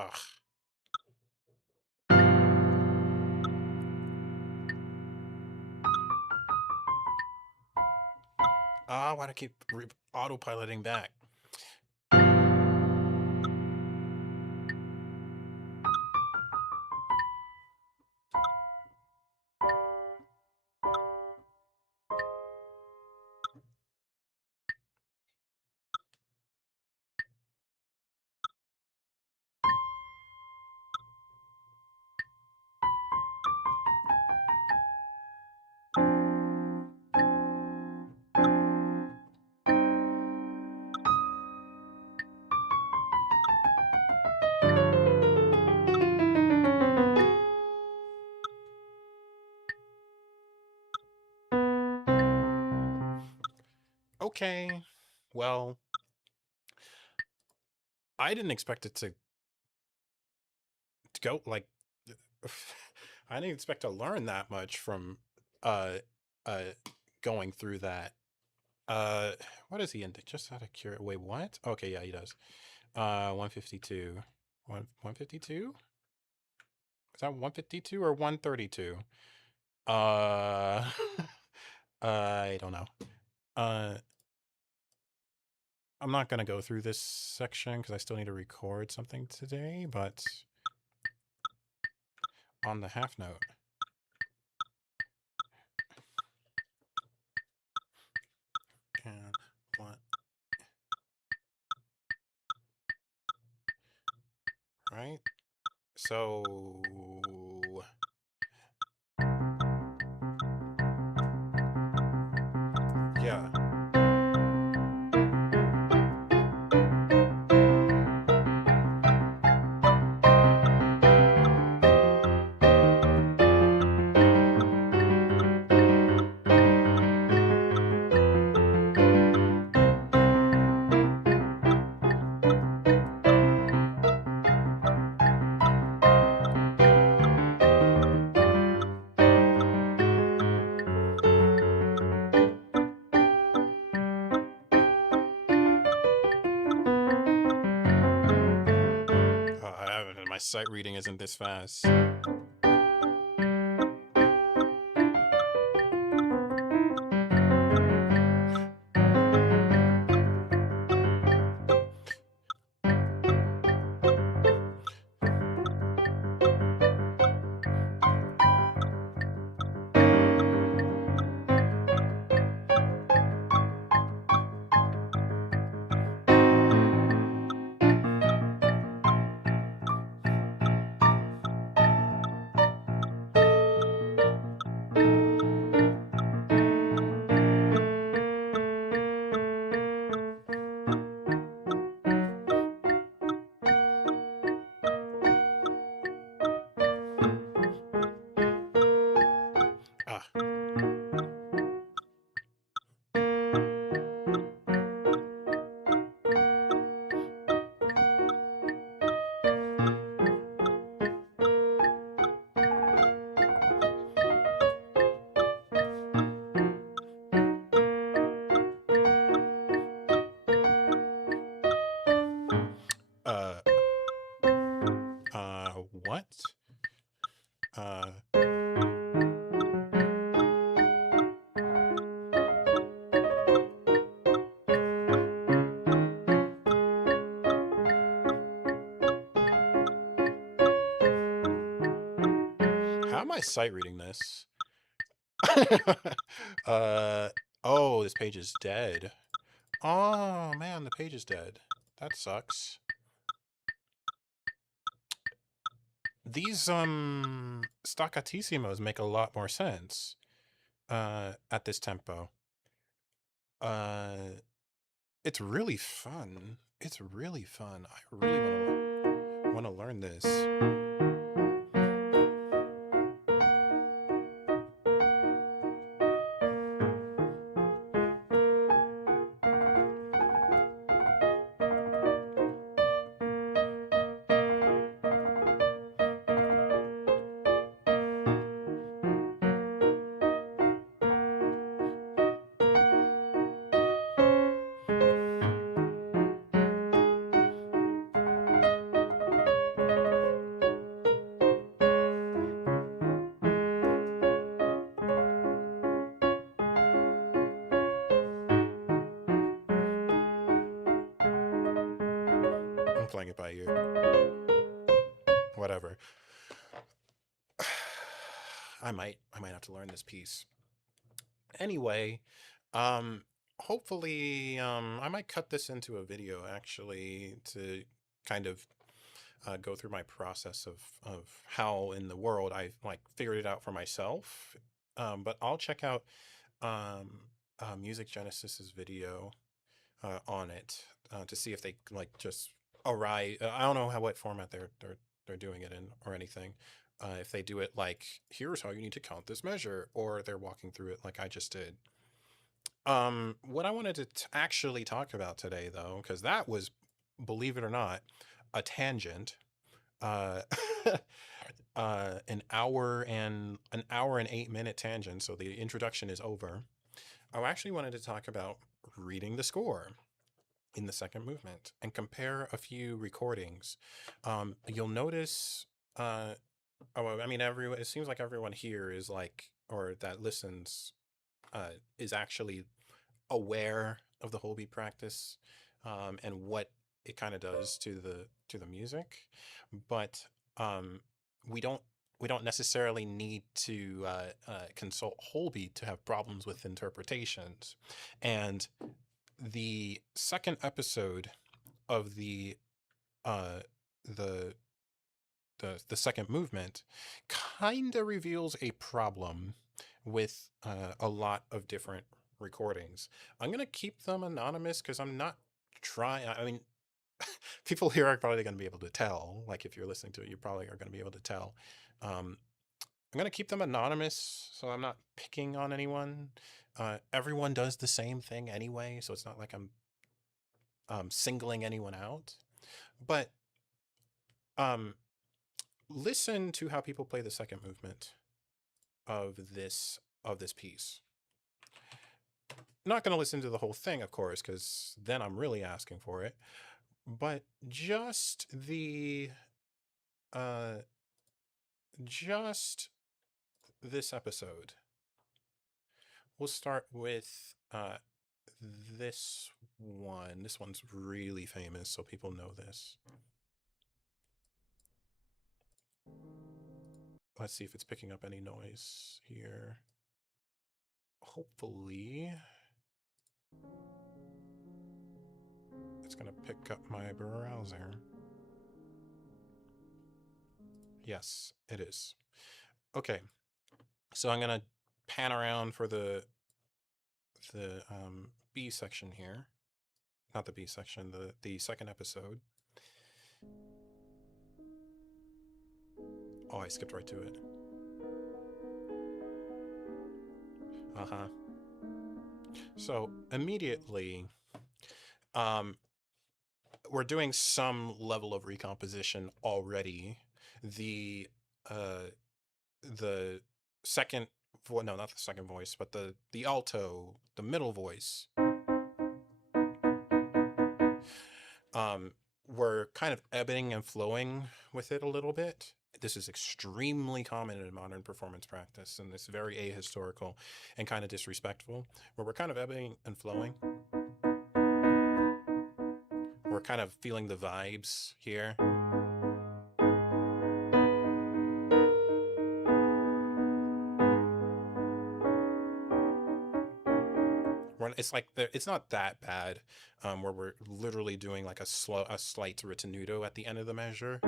Ugh. Why do I keep autopiloting back? Okay, well, I didn't expect it to go like I didn't expect to learn that much from uh uh going through that. Uh what is he into? Just out of curiosity. Wait, what? Okay, yeah, he does. 152. 152? Is that 152 or 132? I don't know. I'm not going to go through this section because I still need to record something today, but on the half note. And what? Right? So yeah. My sight reading isn't this fast. What? How am I sight reading this? Oh, this page is dead. Oh man, the page is dead. That sucks. These staccattissimos make a lot more sense at this tempo. It's really fun. It's really fun. I really want to learn this. I'm playing it by ear. Whatever. I might have to learn this piece. Anyway, hopefully, I might cut this into a video actually to kind of go through my process of how in the world I like figured it out for myself. But I'll check out Music Genesis's video on it to see if they like just arrive. I don't know what format they're doing it in or anything. If they do it like, here's how you need to count this measure, or they're walking through it like I just did. What I wanted to actually talk about today, though, because that was, believe it or not, a tangent. Uh, an hour and 8 minute tangent. So the introduction is over. I actually wanted to talk about reading the score in the second movement and compare a few recordings. You'll notice, I mean, it seems like everyone here is like, or that listens, is actually aware of the whole beat practice, and what it kind of does to the music, but we don't necessarily need to consult whole beat to have problems with interpretations. And the second episode of the the second movement kind of reveals a problem with a lot of different recordings. I'm gonna keep them anonymous because I'm not trying. I mean, people here are probably going to be able to tell. Like if you're listening to it, you probably are going to be able to tell. I'm going to keep them anonymous, so I'm not picking on anyone. Everyone does the same thing anyway, so it's not like I'm singling anyone out. But listen to how people play the second movement of this piece. Not going to listen to the whole thing, of course, because then I'm really asking for it. But just this episode. We'll start with this one. This one's really famous, so people know this. Let's see if it's picking up any noise here. Hopefully it's gonna pick up my browser. Yes, it is. Okay, so I'm gonna pan around for the B section here. Not the B section, the second episode. Oh, I skipped right to it. So immediately, we're doing some level of recomposition already. The second voice, no, not the second voice, but the alto, the middle voice, we're kind of ebbing and flowing with it a little bit. This is extremely common in modern performance practice, and it's very ahistorical and kind of disrespectful, where we're kind of ebbing and flowing. We're kind of feeling the vibes here. It's like it's not that bad, where we're literally doing like a slight ritenuto at the end of the measure.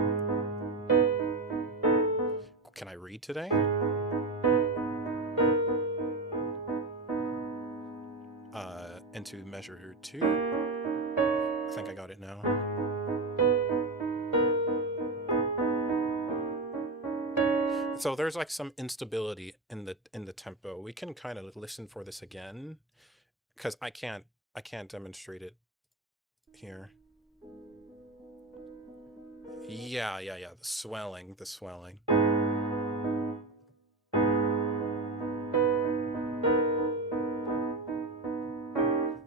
Can I read today? Into measure 2. I think I got it now. So there's like some instability in the tempo. We can kind of listen for this again, because I can't demonstrate it here. Yeah, the swelling.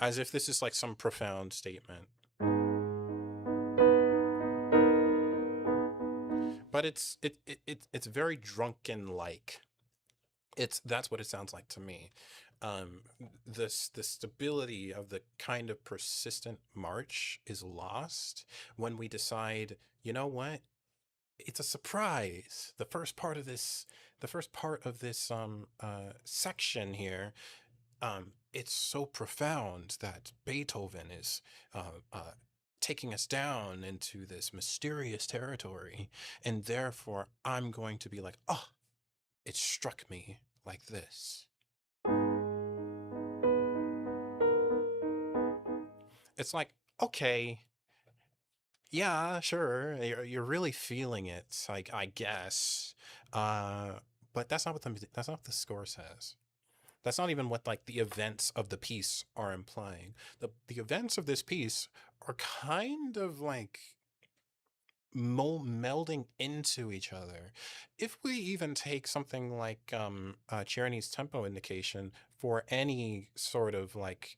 As if this is like some profound statement. But it's very drunken like. That's what it sounds like to me. um, the stability of the kind of persistent march is lost when we decide, you know what? It's a surprise. The first part of this section here, it's so profound that Beethoven is taking us down into this mysterious territory, and therefore I'm going to be like, oh, it struck me like this. It's like, okay, yeah, sure, you're really feeling it, like I guess, uh, but that's not what the score says. That's not even what like the events of the piece are implying. The events of this piece are kind of like melding into each other. If we even take something like Czerny's tempo indication for any sort of like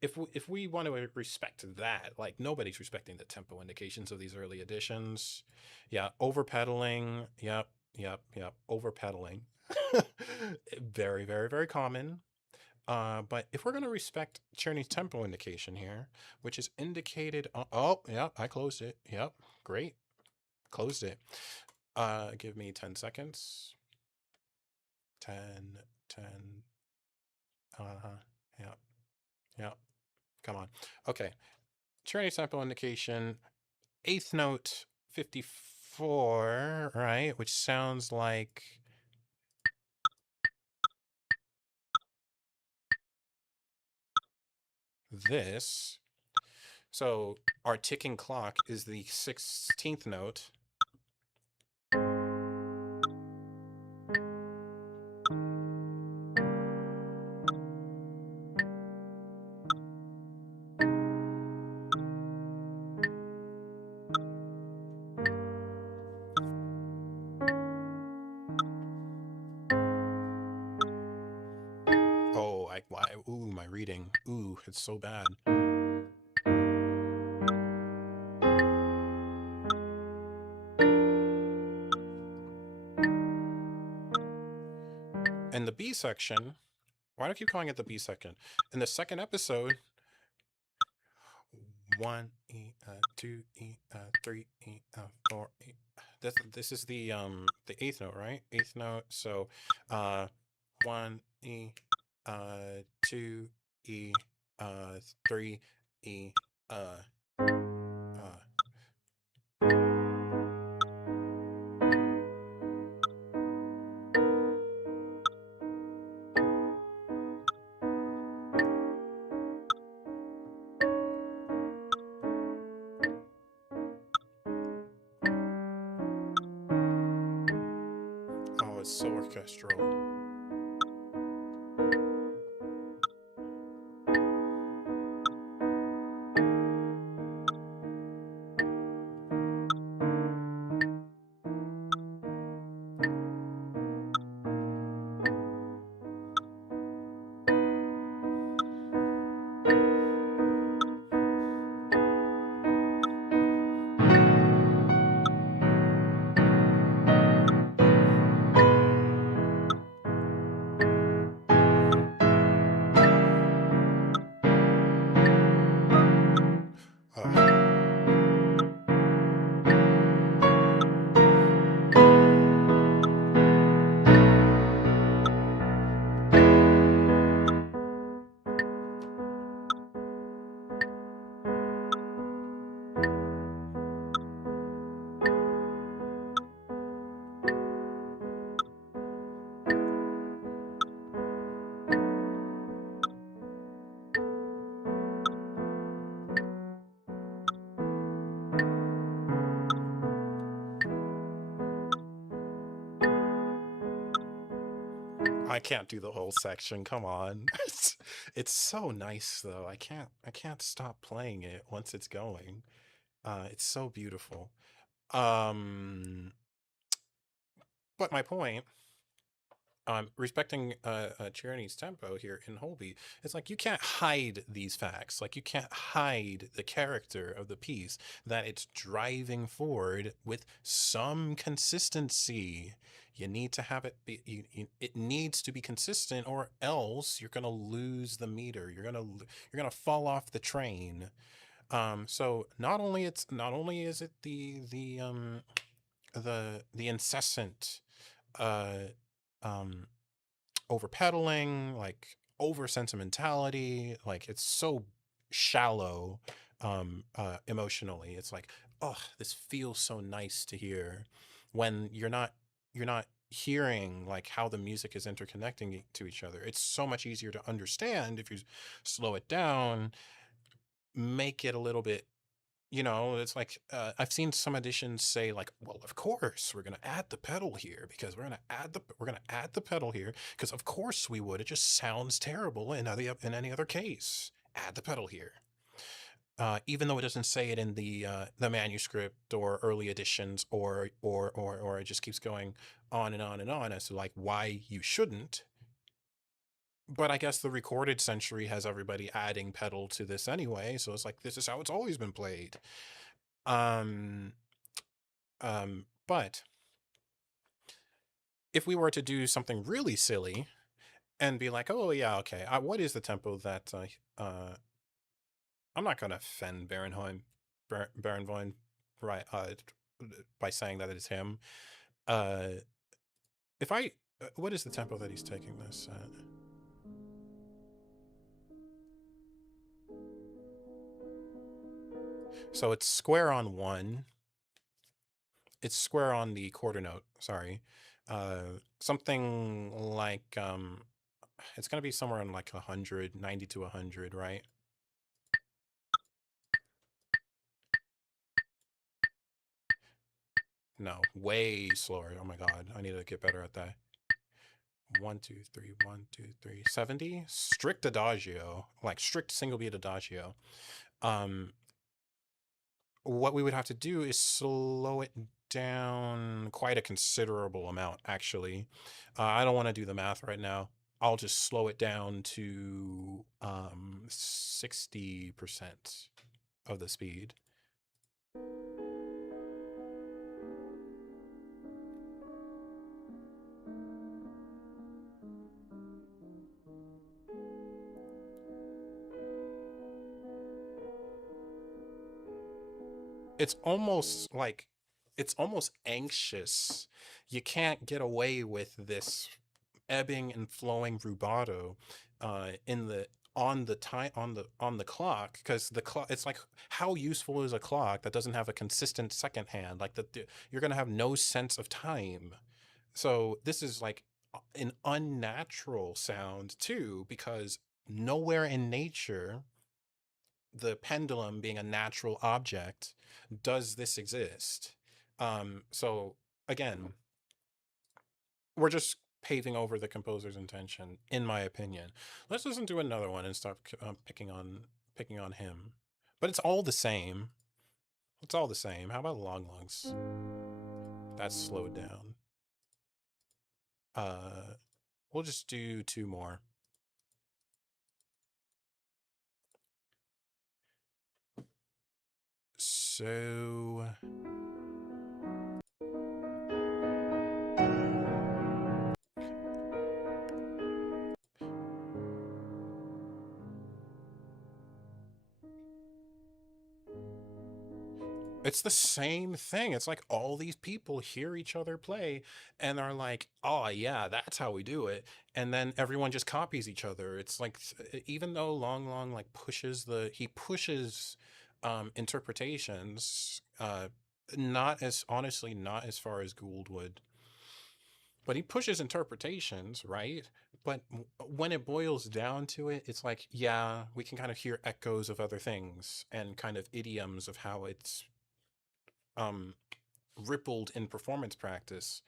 if we want to respect that, like nobody's respecting the tempo indications of these early editions. Yeah, over pedaling. Yep, yep. Over pedaling. Very, very, very common. But if we're going to respect Czerny's tempo indication here, which is indicated, oh, yeah, I closed it. Yep, great. Closed it. Give me 10 seconds. 10, 10. Uh-huh. Yeah, yeah. Come on. Okay. Czerny's tempo indication, eighth note 54, right? Which sounds like this. So our ticking clock is the 16th note. Oh, ooh, my reading. Ooh, it's so bad. And the B section, why do I keep calling it the B section? In the second episode, 1 E, 2 E, 3 E, 4 E. This is the eighth note, right? Eighth note. So 1 E, 2 E, 3 E, oh, it's so orchestral. I can't do the whole section. Come on. It's so nice though. I can't stop playing it once it's going. It's so beautiful. Um but my point respecting Czerny's tempo here in Holby, it's like you can't hide these facts. Like you can't hide the character of the piece, that it's driving forward with some consistency. You need to have it be, it needs to be consistent, or else you're gonna lose the meter. You're gonna fall off the train. So not only is it the incessant uh um over pedaling, like over sentimentality, like it's so shallow emotionally. It's like, oh, this feels so nice to hear, when you're not hearing like how the music is interconnecting to each other. It's so much easier to understand if you slow it down, make it a little bit, it's like, I've seen some editions say like, well, of course we're going to add the pedal here because we're going to add the pedal here because of course we would. It just sounds terrible in any other case. Add the pedal here. Even though it doesn't say it in the manuscript or early editions, or it just keeps going on and on and on as to like why you shouldn't. But I guess the recorded century has everybody adding pedal to this anyway, so it's like this is how it's always been played. Um, but if we were to do something really silly and be like, oh yeah, okay, what is the tempo that I'm not gonna offend Barenboim, right? By saying that it is him. Uh, if I, what is the tempo that he's taking this at? So it's square on one. It's square on the quarter note. Sorry, something like it's gonna be somewhere in like 190 to 100, right? No, way slower. Oh my god, I need to get better at that. 1 2 3 1 2 3 70. Strict adagio, like strict single beat adagio. What we would have to do is slow it down quite a considerable amount, actually. I don't want to do the math right now. I'll just slow it down to 60% of the speed. It's almost like, it's almost anxious. You can't get away with this ebbing and flowing rubato in the on the time on the clock, because the clock, it's like, how useful is a clock that doesn't have a consistent second hand? Like you're going to have no sense of time. So this is like an unnatural sound too, because nowhere in nature, the pendulum being a natural object, does this exist. So again, we're just paving over the composer's intention, in my opinion. Let's listen to another one and stop picking on him. But it's all the same. It's all the same. How about Long Lungs? That's slowed down. We'll just do two more. So it's the same thing. It's like all these people hear each other play and are like, oh yeah, that's how we do it. And then everyone just copies each other. It's like, even though Long like he pushes interpretations, not as, honestly, not as far as Gould would, but he pushes interpretations, right? But when it boils down to it, it's like, yeah, we can kind of hear echoes of other things and kind of idioms of how it's um rippled in performance practice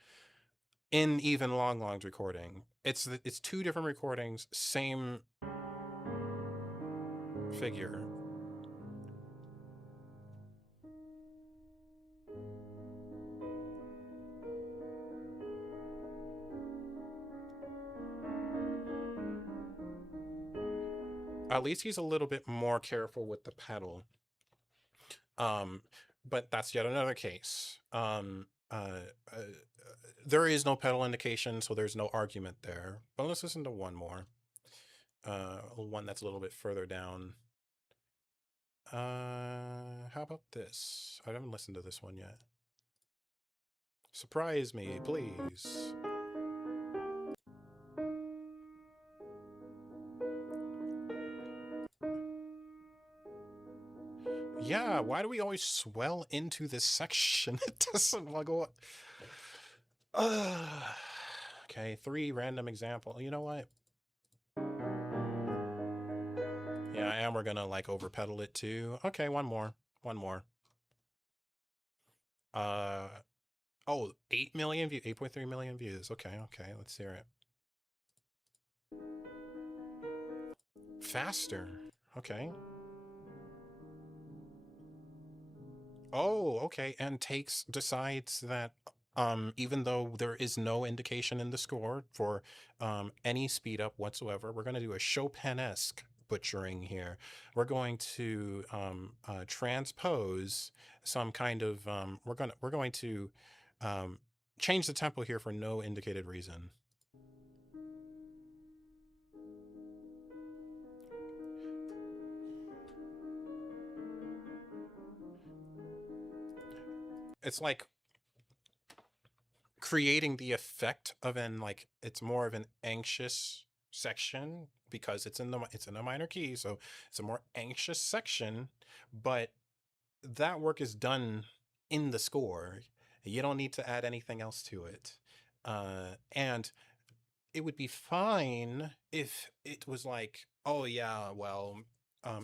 in even Long's recording. It's two different recordings, same figure. At least he's a little bit more careful with the pedal. But that's yet another case. There is no pedal indication, so there's no argument there. But let's listen to one more. One that's a little bit further down. How about this? I haven't listened to this one yet. Surprise me, please. Yeah, why do we always swell into this section? It doesn't like go. Okay, 3 random example. You know what? Yeah, and we're gonna like over pedal it too. Okay, one more. Oh, 8 million views, 8.3 million views. Okay, let's hear it. Faster. Okay. Oh, okay. And decides that even though there is no indication in the score for any speed up whatsoever, we're going to do a Chopin-esque butchering here. We're going to transpose some kind of we're going to change the tempo here for no indicated reason. It's like creating the effect of it's more of an anxious section because it's in a minor key, so it's a more anxious section, but that work is done in the score. You don't need to add anything else to it. And it would be fine if it was like, oh yeah, well,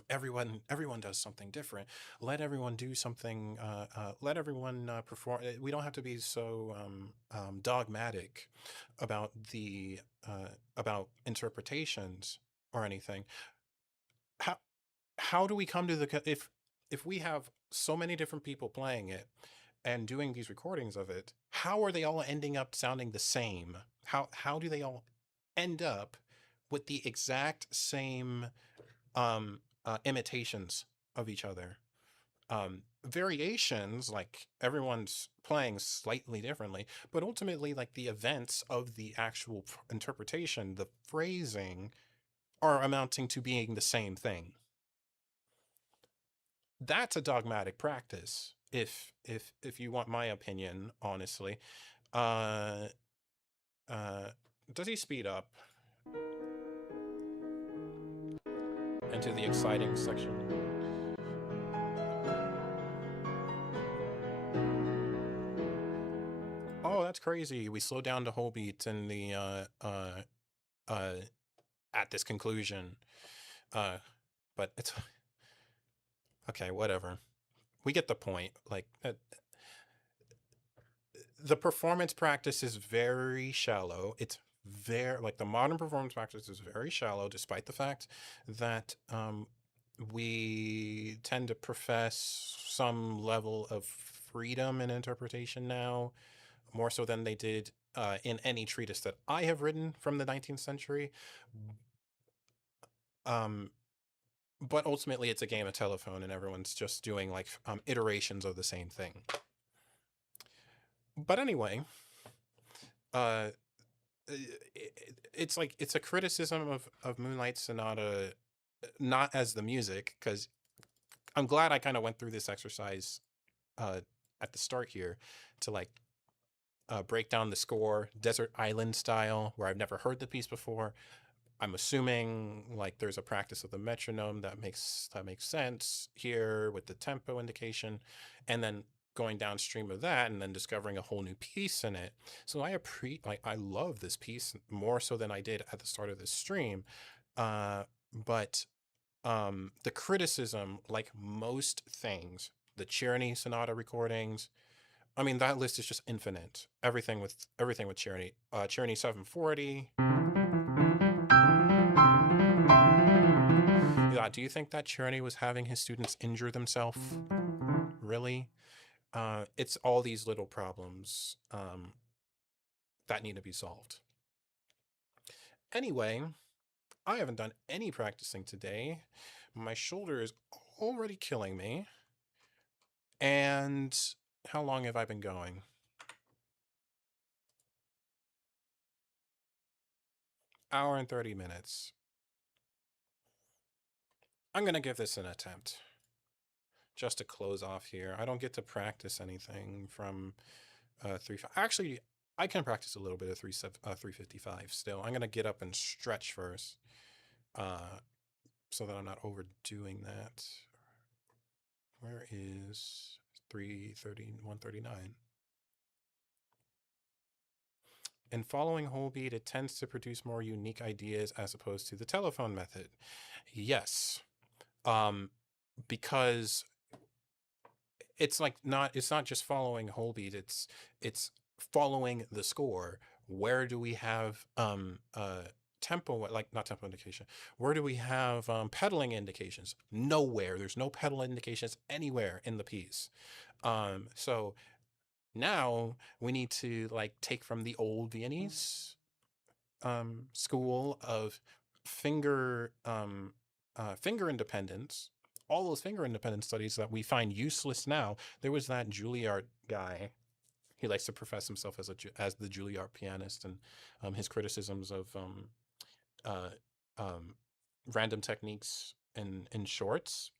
everyone does something different. Let everyone do something. Let everyone perform. We don't have to be so dogmatic about the about interpretations or anything. How how do we come to the if we have so many different people playing it and doing these recordings of it, how are they all ending up sounding the same? How do they all end up with the exact same imitations of each other? Variations, like everyone's playing slightly differently, but ultimately, like the events of the actual interpretation, the phrasing, are amounting to being the same thing. That's a dogmatic practice, if you want my opinion, honestly. Uh, does he speed up into the exciting section? Oh, that's crazy. We slow down to whole beats in the uh at this conclusion. But it's okay, whatever. We get the point. Like the performance practice is very shallow. It's very like the modern performance practice is very shallow, despite the fact that we tend to profess some level of freedom in interpretation now, more so than they did in any treatise that I have written from the 19th century. Um, but ultimately, it's a game of telephone, and everyone's just doing like iterations of the same thing. But anyway, uh, it's like it's a criticism of Moonlight Sonata, not as the music, because I'm glad I kind of went through this exercise at the start here to like break down the score, desert island style, where I've never heard the piece before. I'm assuming like there's a practice of the metronome that makes sense here with the tempo indication, and then going downstream of that and then discovering a whole new piece in it. So I love this piece more so than I did at the start of this stream. But the criticism, like most things, the Czerny Sonata recordings, I mean that list is just infinite. Everything with Czerny, Czerny 740. Yeah, do you think that Czerny was having his students injure themselves? Really? It's all these little problems that need to be solved. Anyway, I haven't done any practicing today. My shoulder is already killing me. And how long have I been going? Hour and 30 minutes. I'm going to give this an attempt. Just to close off here. I don't get to practice anything from 3. Actually, I can practice a little bit of 355 still. I'm going to get up and stretch first so that I'm not overdoing that. Where is 330, 139? In following whole beat, it tends to produce more unique ideas as opposed to the telephone method. Yes, because it's not just following whole beat. It's following the score. Where do we have tempo, like not tempo indication? Where do we have pedaling indications? Nowhere. There's no pedal indications anywhere in the piece. So now we need to take from the old Viennese school of finger independence. All those finger independence studies that we find useless now. There was that Juilliard guy. He likes to profess himself as the Juilliard pianist, and his criticisms of random techniques in shorts.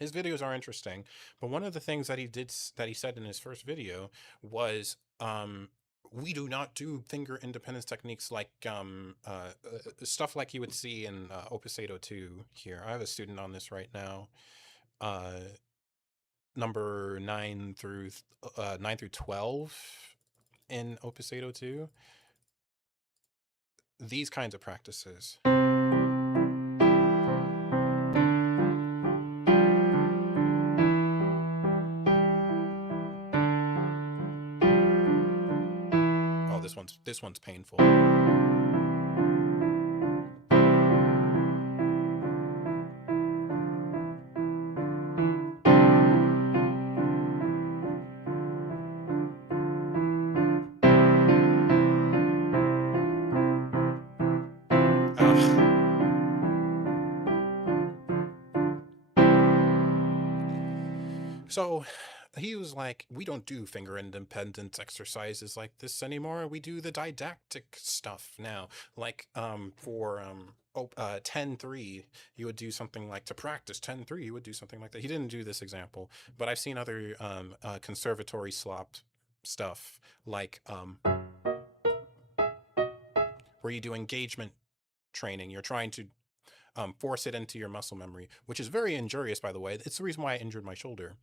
His videos are interesting, but one of the things that he said in his first video was we do not do finger independence techniques like stuff like you would see in Opus 802 here. I have a student on this right now, number 9 through 12 in Opus 802. These kinds of practices. Oh, this one's painful. So he was like, we don't do finger independence exercises like this anymore. We do the didactic stuff now. Like for 10-3, you would do something like, to practice 10-3, you would do something like that. He didn't do this example, but I've seen other conservatory slop stuff, like where you do engagement training. You're trying to force it into your muscle memory, which is very injurious, by the way. It's the reason why I injured my shoulder.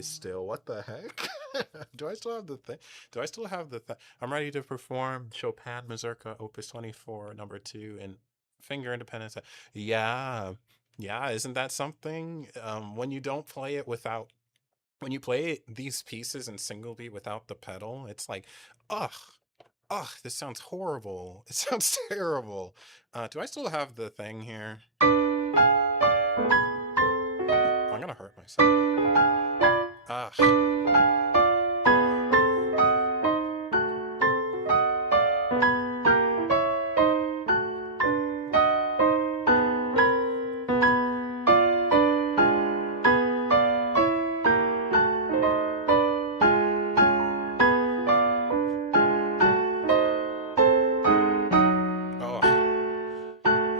Still, what the heck? Do I still have the thing? I'm ready to perform Chopin Mazurka Opus 24 number 2 in finger independence. Yeah, isn't that something? When you don't play it without, when you play these pieces in single beat without the pedal, it's like, ugh, this sounds horrible. It sounds terrible. Do I still have the thing here? I say? Ah.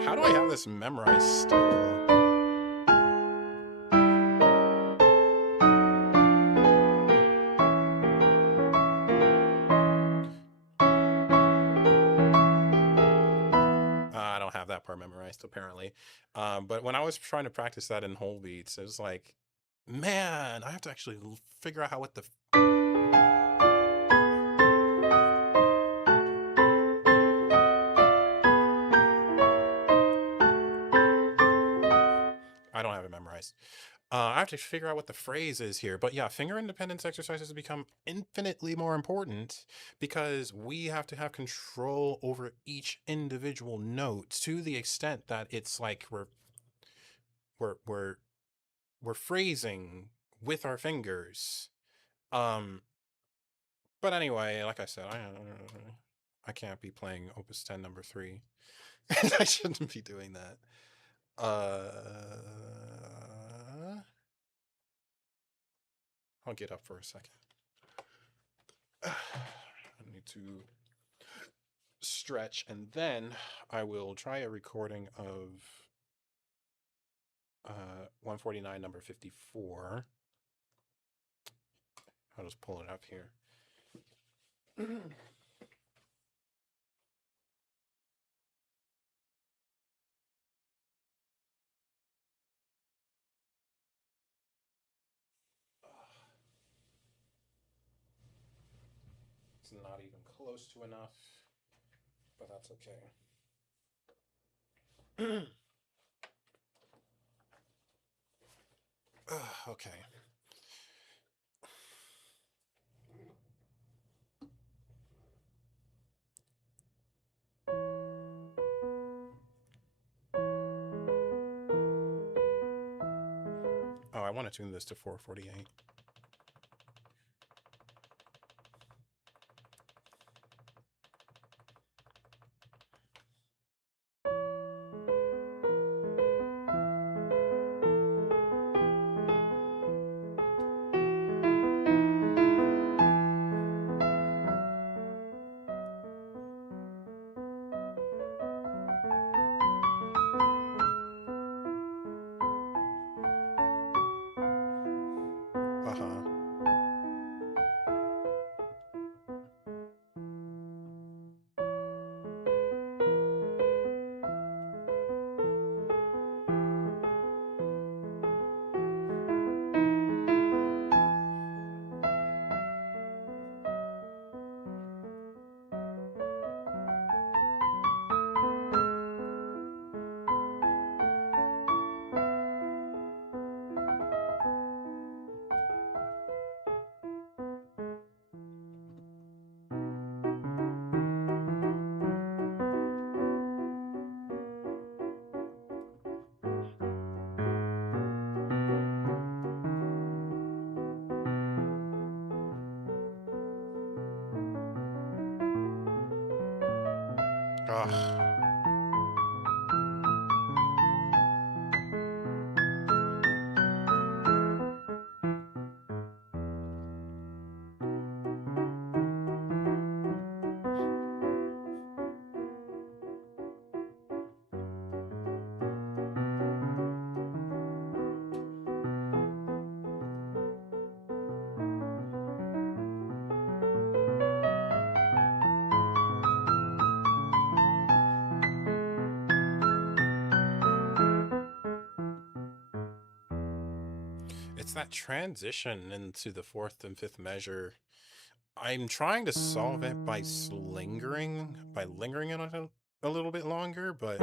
How do I have this memorized still? I don't have that part memorized apparently. But when I was trying to practice that in whole beats, it was like, man, I have to actually figure out what the I don't have it memorized. I have to figure out what the phrase is here. But yeah, finger independence exercises become infinitely more important because we have to have control over each individual note to the extent that it's like we're we're we're phrasing with our fingers. But anyway, like I said, I can't be playing Opus 10 number 3. I shouldn't be doing that. I'll get up for a second. I need to stretch, and then I will try a recording of 149 number 54. I'll just pull it up here. It's not even close to enough, but that's okay. Okay. Oh, I want to tune this to 448. It's that transition into the fourth and fifth measure. I'm trying to solve it by lingering it a little bit longer, but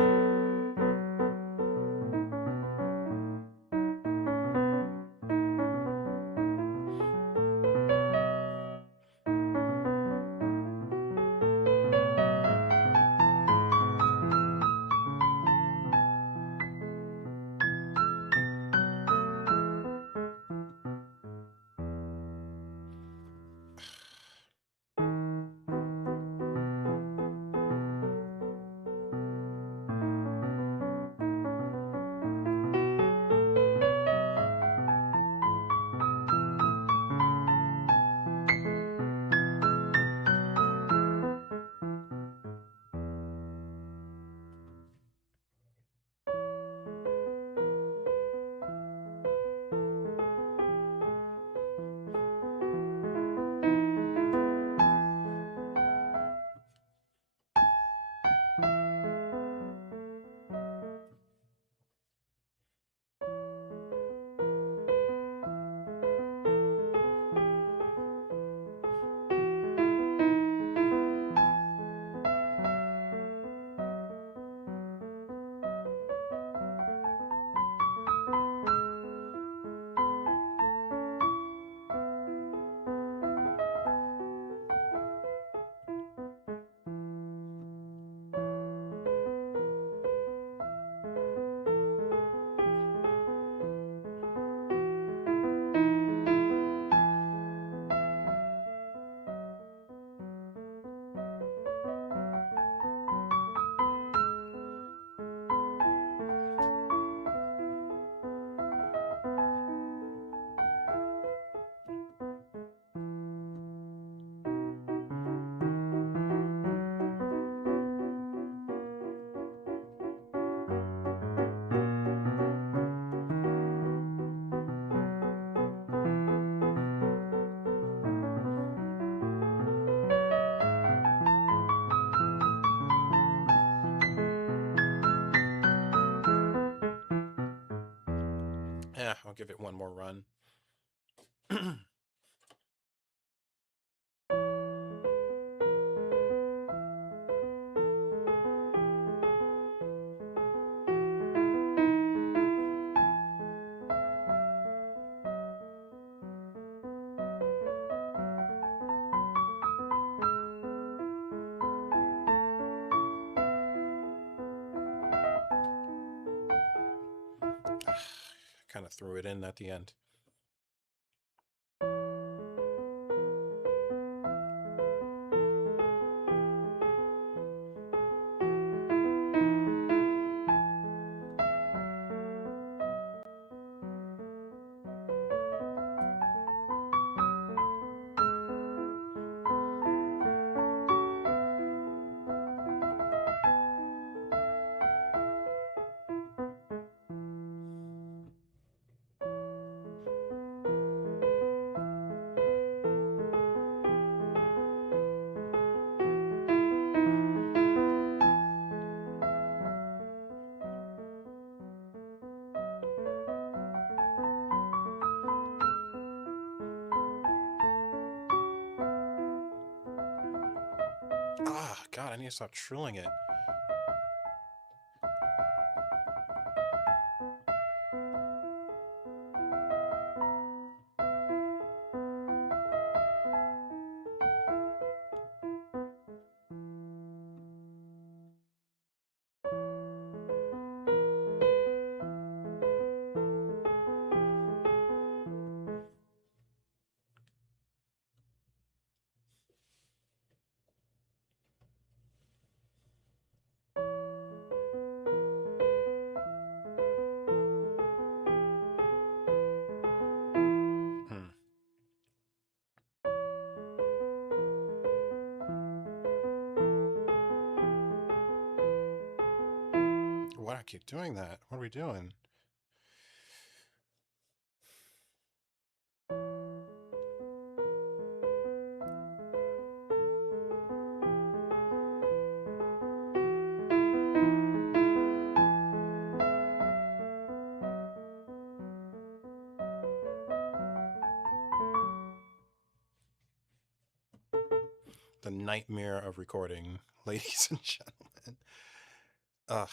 give it one more run. Kind of threw it in at the end. Ah, God, I need to stop trilling it. Why do I keep doing that? What are we doing? The nightmare of recording, ladies and gentlemen. Ugh.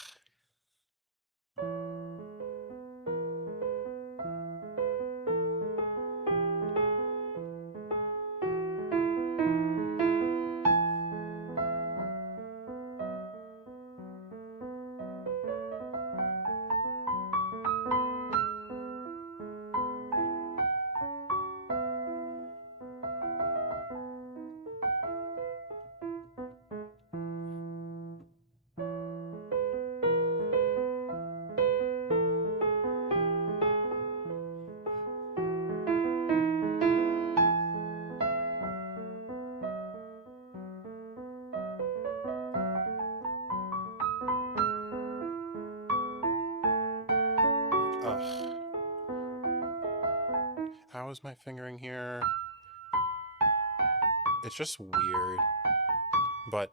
How is my fingering here? It's just weird. But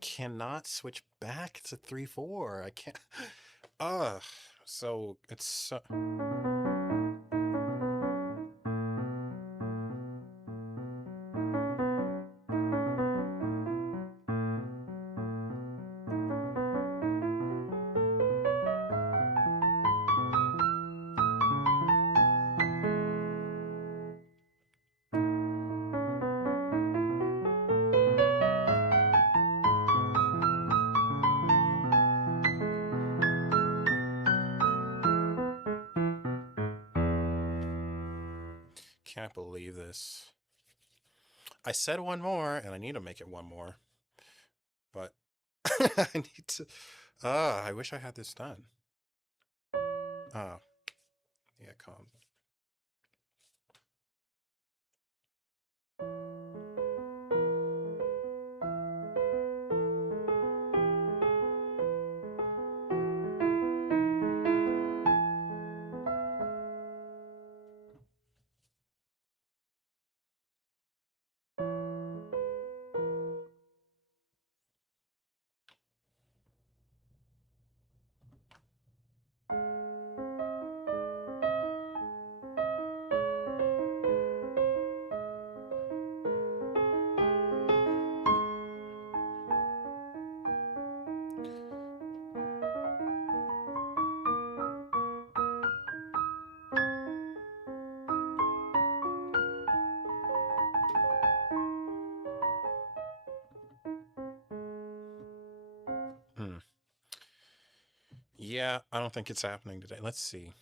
cannot switch back to 3/4. I can't. So it's so... Can't believe this. I said one more, and I need to make it one more. But I need to... I wish I had this done. Yeah, calm. Yeah, I don't think it's happening today. Let's see.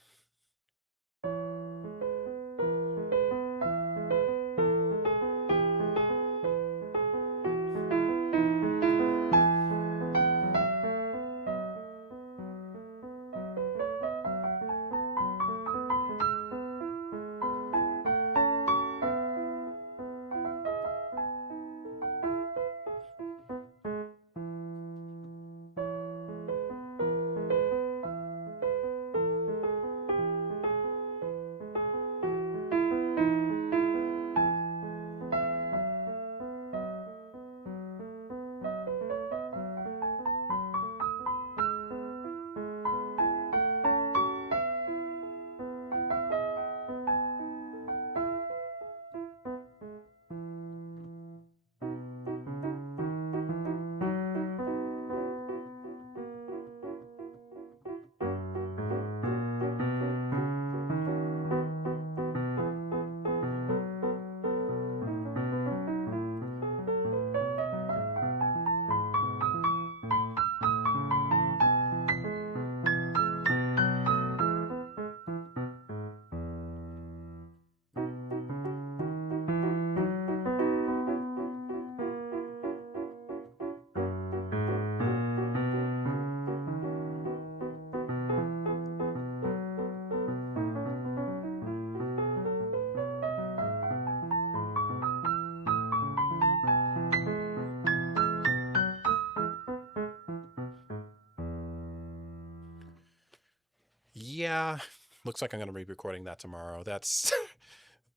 Yeah, looks like I'm going to be recording that tomorrow. That's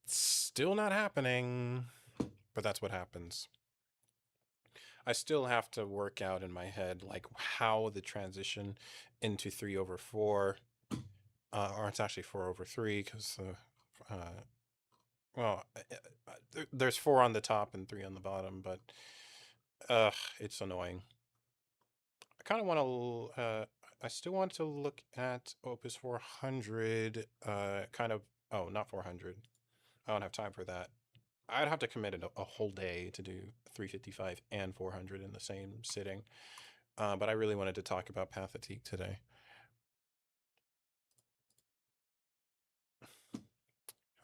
still not happening, but that's what happens. I still have to work out in my head like how the transition into 3/4, or it's actually 4/3 because well, there's 4 on the top and 3 on the bottom, but it's annoying. I kind of want to. I still want to look at Opus 400. Oh, not 400. I don't have time for that. I'd have to commit a whole day to do 355 and 400 in the same sitting. But I really wanted to talk about Pathetique today.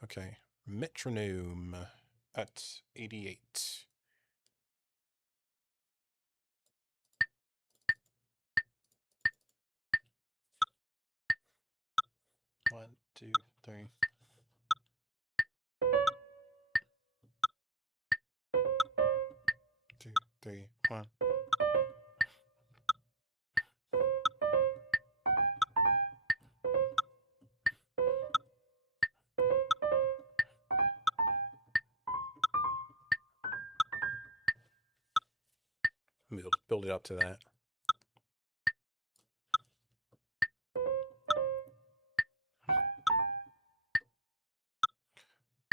Okay, metronome at 88. One, two, three. 2, 3, 1. Build build it up to that.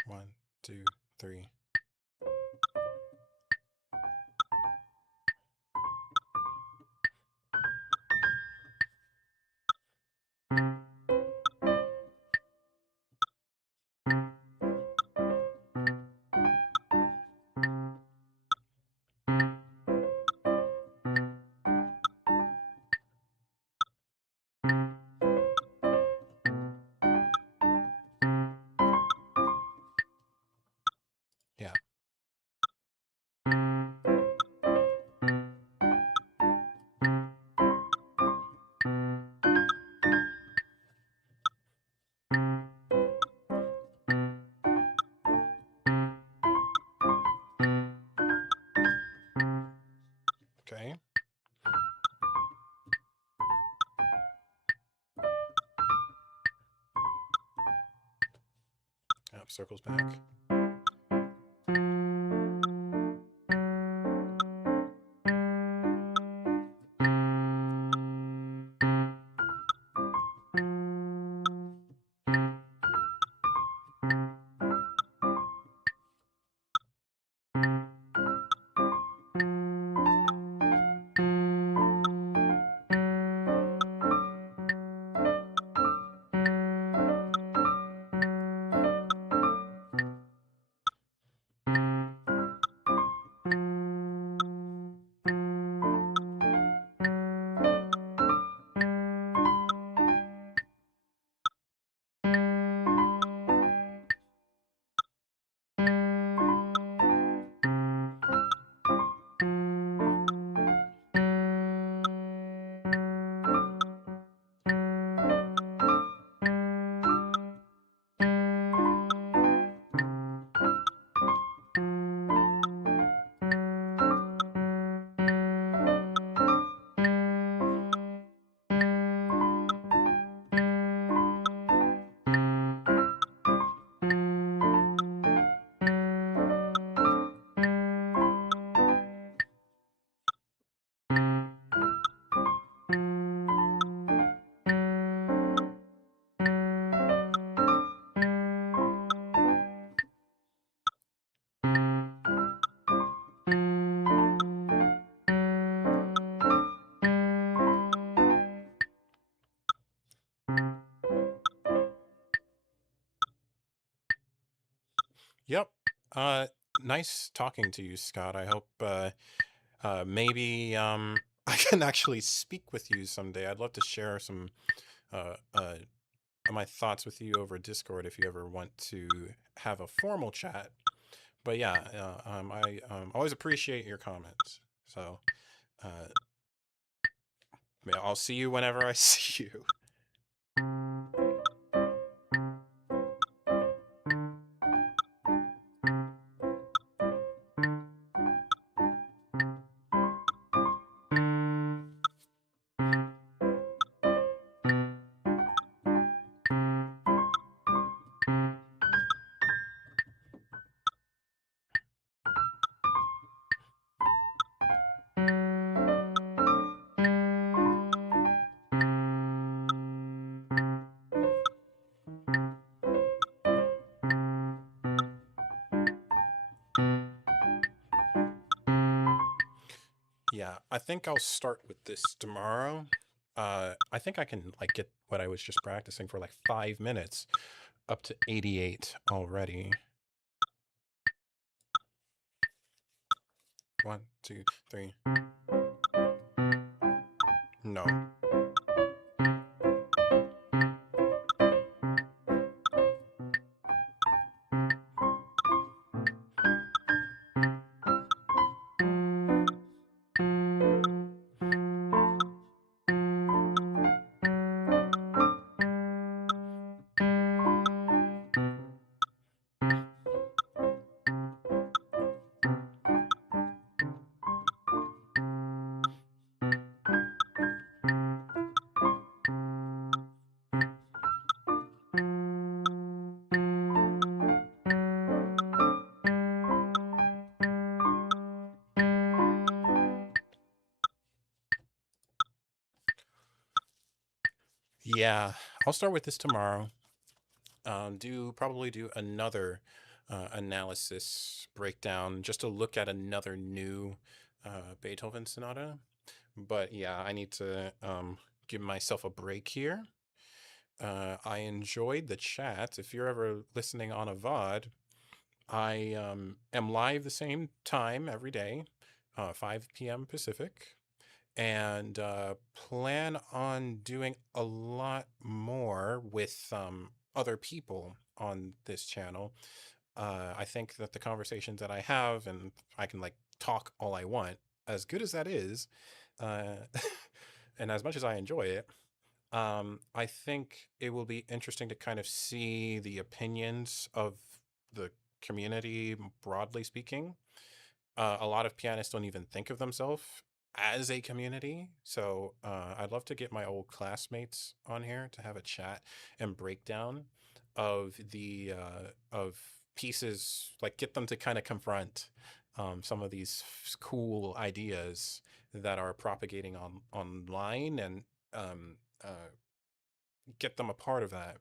One, two, three. Yeah. Okay. Yep, circles back. Yep. Nice talking to you, Scott. I hope maybe I can actually speak with you someday. I'd love to share some my thoughts with you over Discord if you ever want to have a formal chat. But yeah, I always appreciate your comments. So I'll see you whenever I see you. Yeah, I think I'll start with this tomorrow. I think I can like get what I was just practicing for like 5 minutes up to 88 already. 1, 2, 3. No. Yeah, I'll start with this tomorrow. Probably do another analysis breakdown just to look at another new Beethoven sonata. But yeah, I need to give myself a break here. I enjoyed the chat. If you're ever listening on a VOD, I am live the same time every day, 5 p.m. Pacific, and plan on doing a lot more with other people on this channel. I think that the conversations that I have, and I can like talk all I want, as good as that is, uh, and as much as I enjoy it, I think it will be interesting to kind of see the opinions of the community, broadly speaking. A lot of pianists don't even think of themselves as a community. So I'd love to get my old classmates on here to have a chat and breakdown of the of pieces, like get them to kind of confront some of these cool ideas that are propagating online, and um, uh, get them a part of that.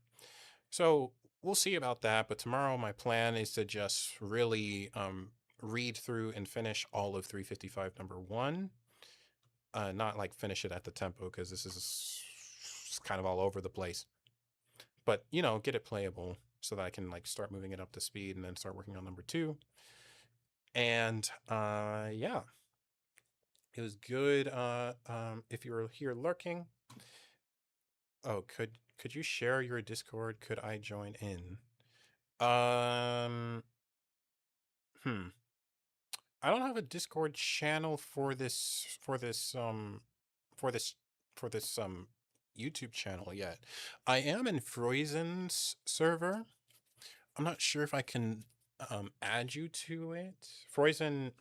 So we'll see about that. But tomorrow, my plan is to just really read through and finish all of 355 number one. Not like finish it at the tempo, because this is kind of all over the place. But get it playable so that I can like start moving it up to speed and then start working on number two. And yeah, it was good. If you were here lurking, oh, could you share your Discord? Could I join in? Um, hmm. I don't have a Discord channel for this for this YouTube channel yet. I am in Freusen's server. I'm not sure if I can add you to it. Freusen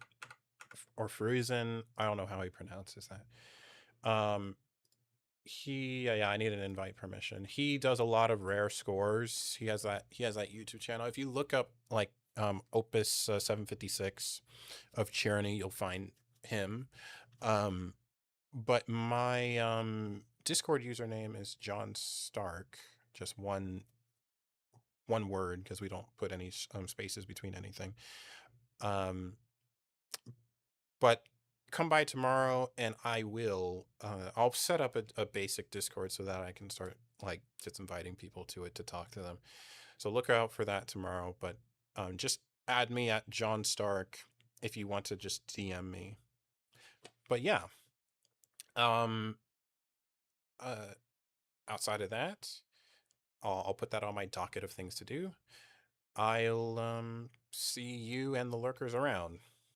or Fruisen, I don't know how he pronounces that. Yeah, I need an invite permission. He does a lot of rare scores. He has that YouTube channel. If you look up like Opus 756 of Czerny, you'll find him. Um, but my Discord username is John Stark, just one word, because we don't put any spaces between anything. Um, but come by tomorrow and I'll set up a basic Discord so that I can start like just inviting people to it to talk to them. So look out for that tomorrow. But just add me at John Stark if you want to just DM me. But yeah, um, uh, outside of that, I'll put that on my docket of things to do. I'll see you and the lurkers around.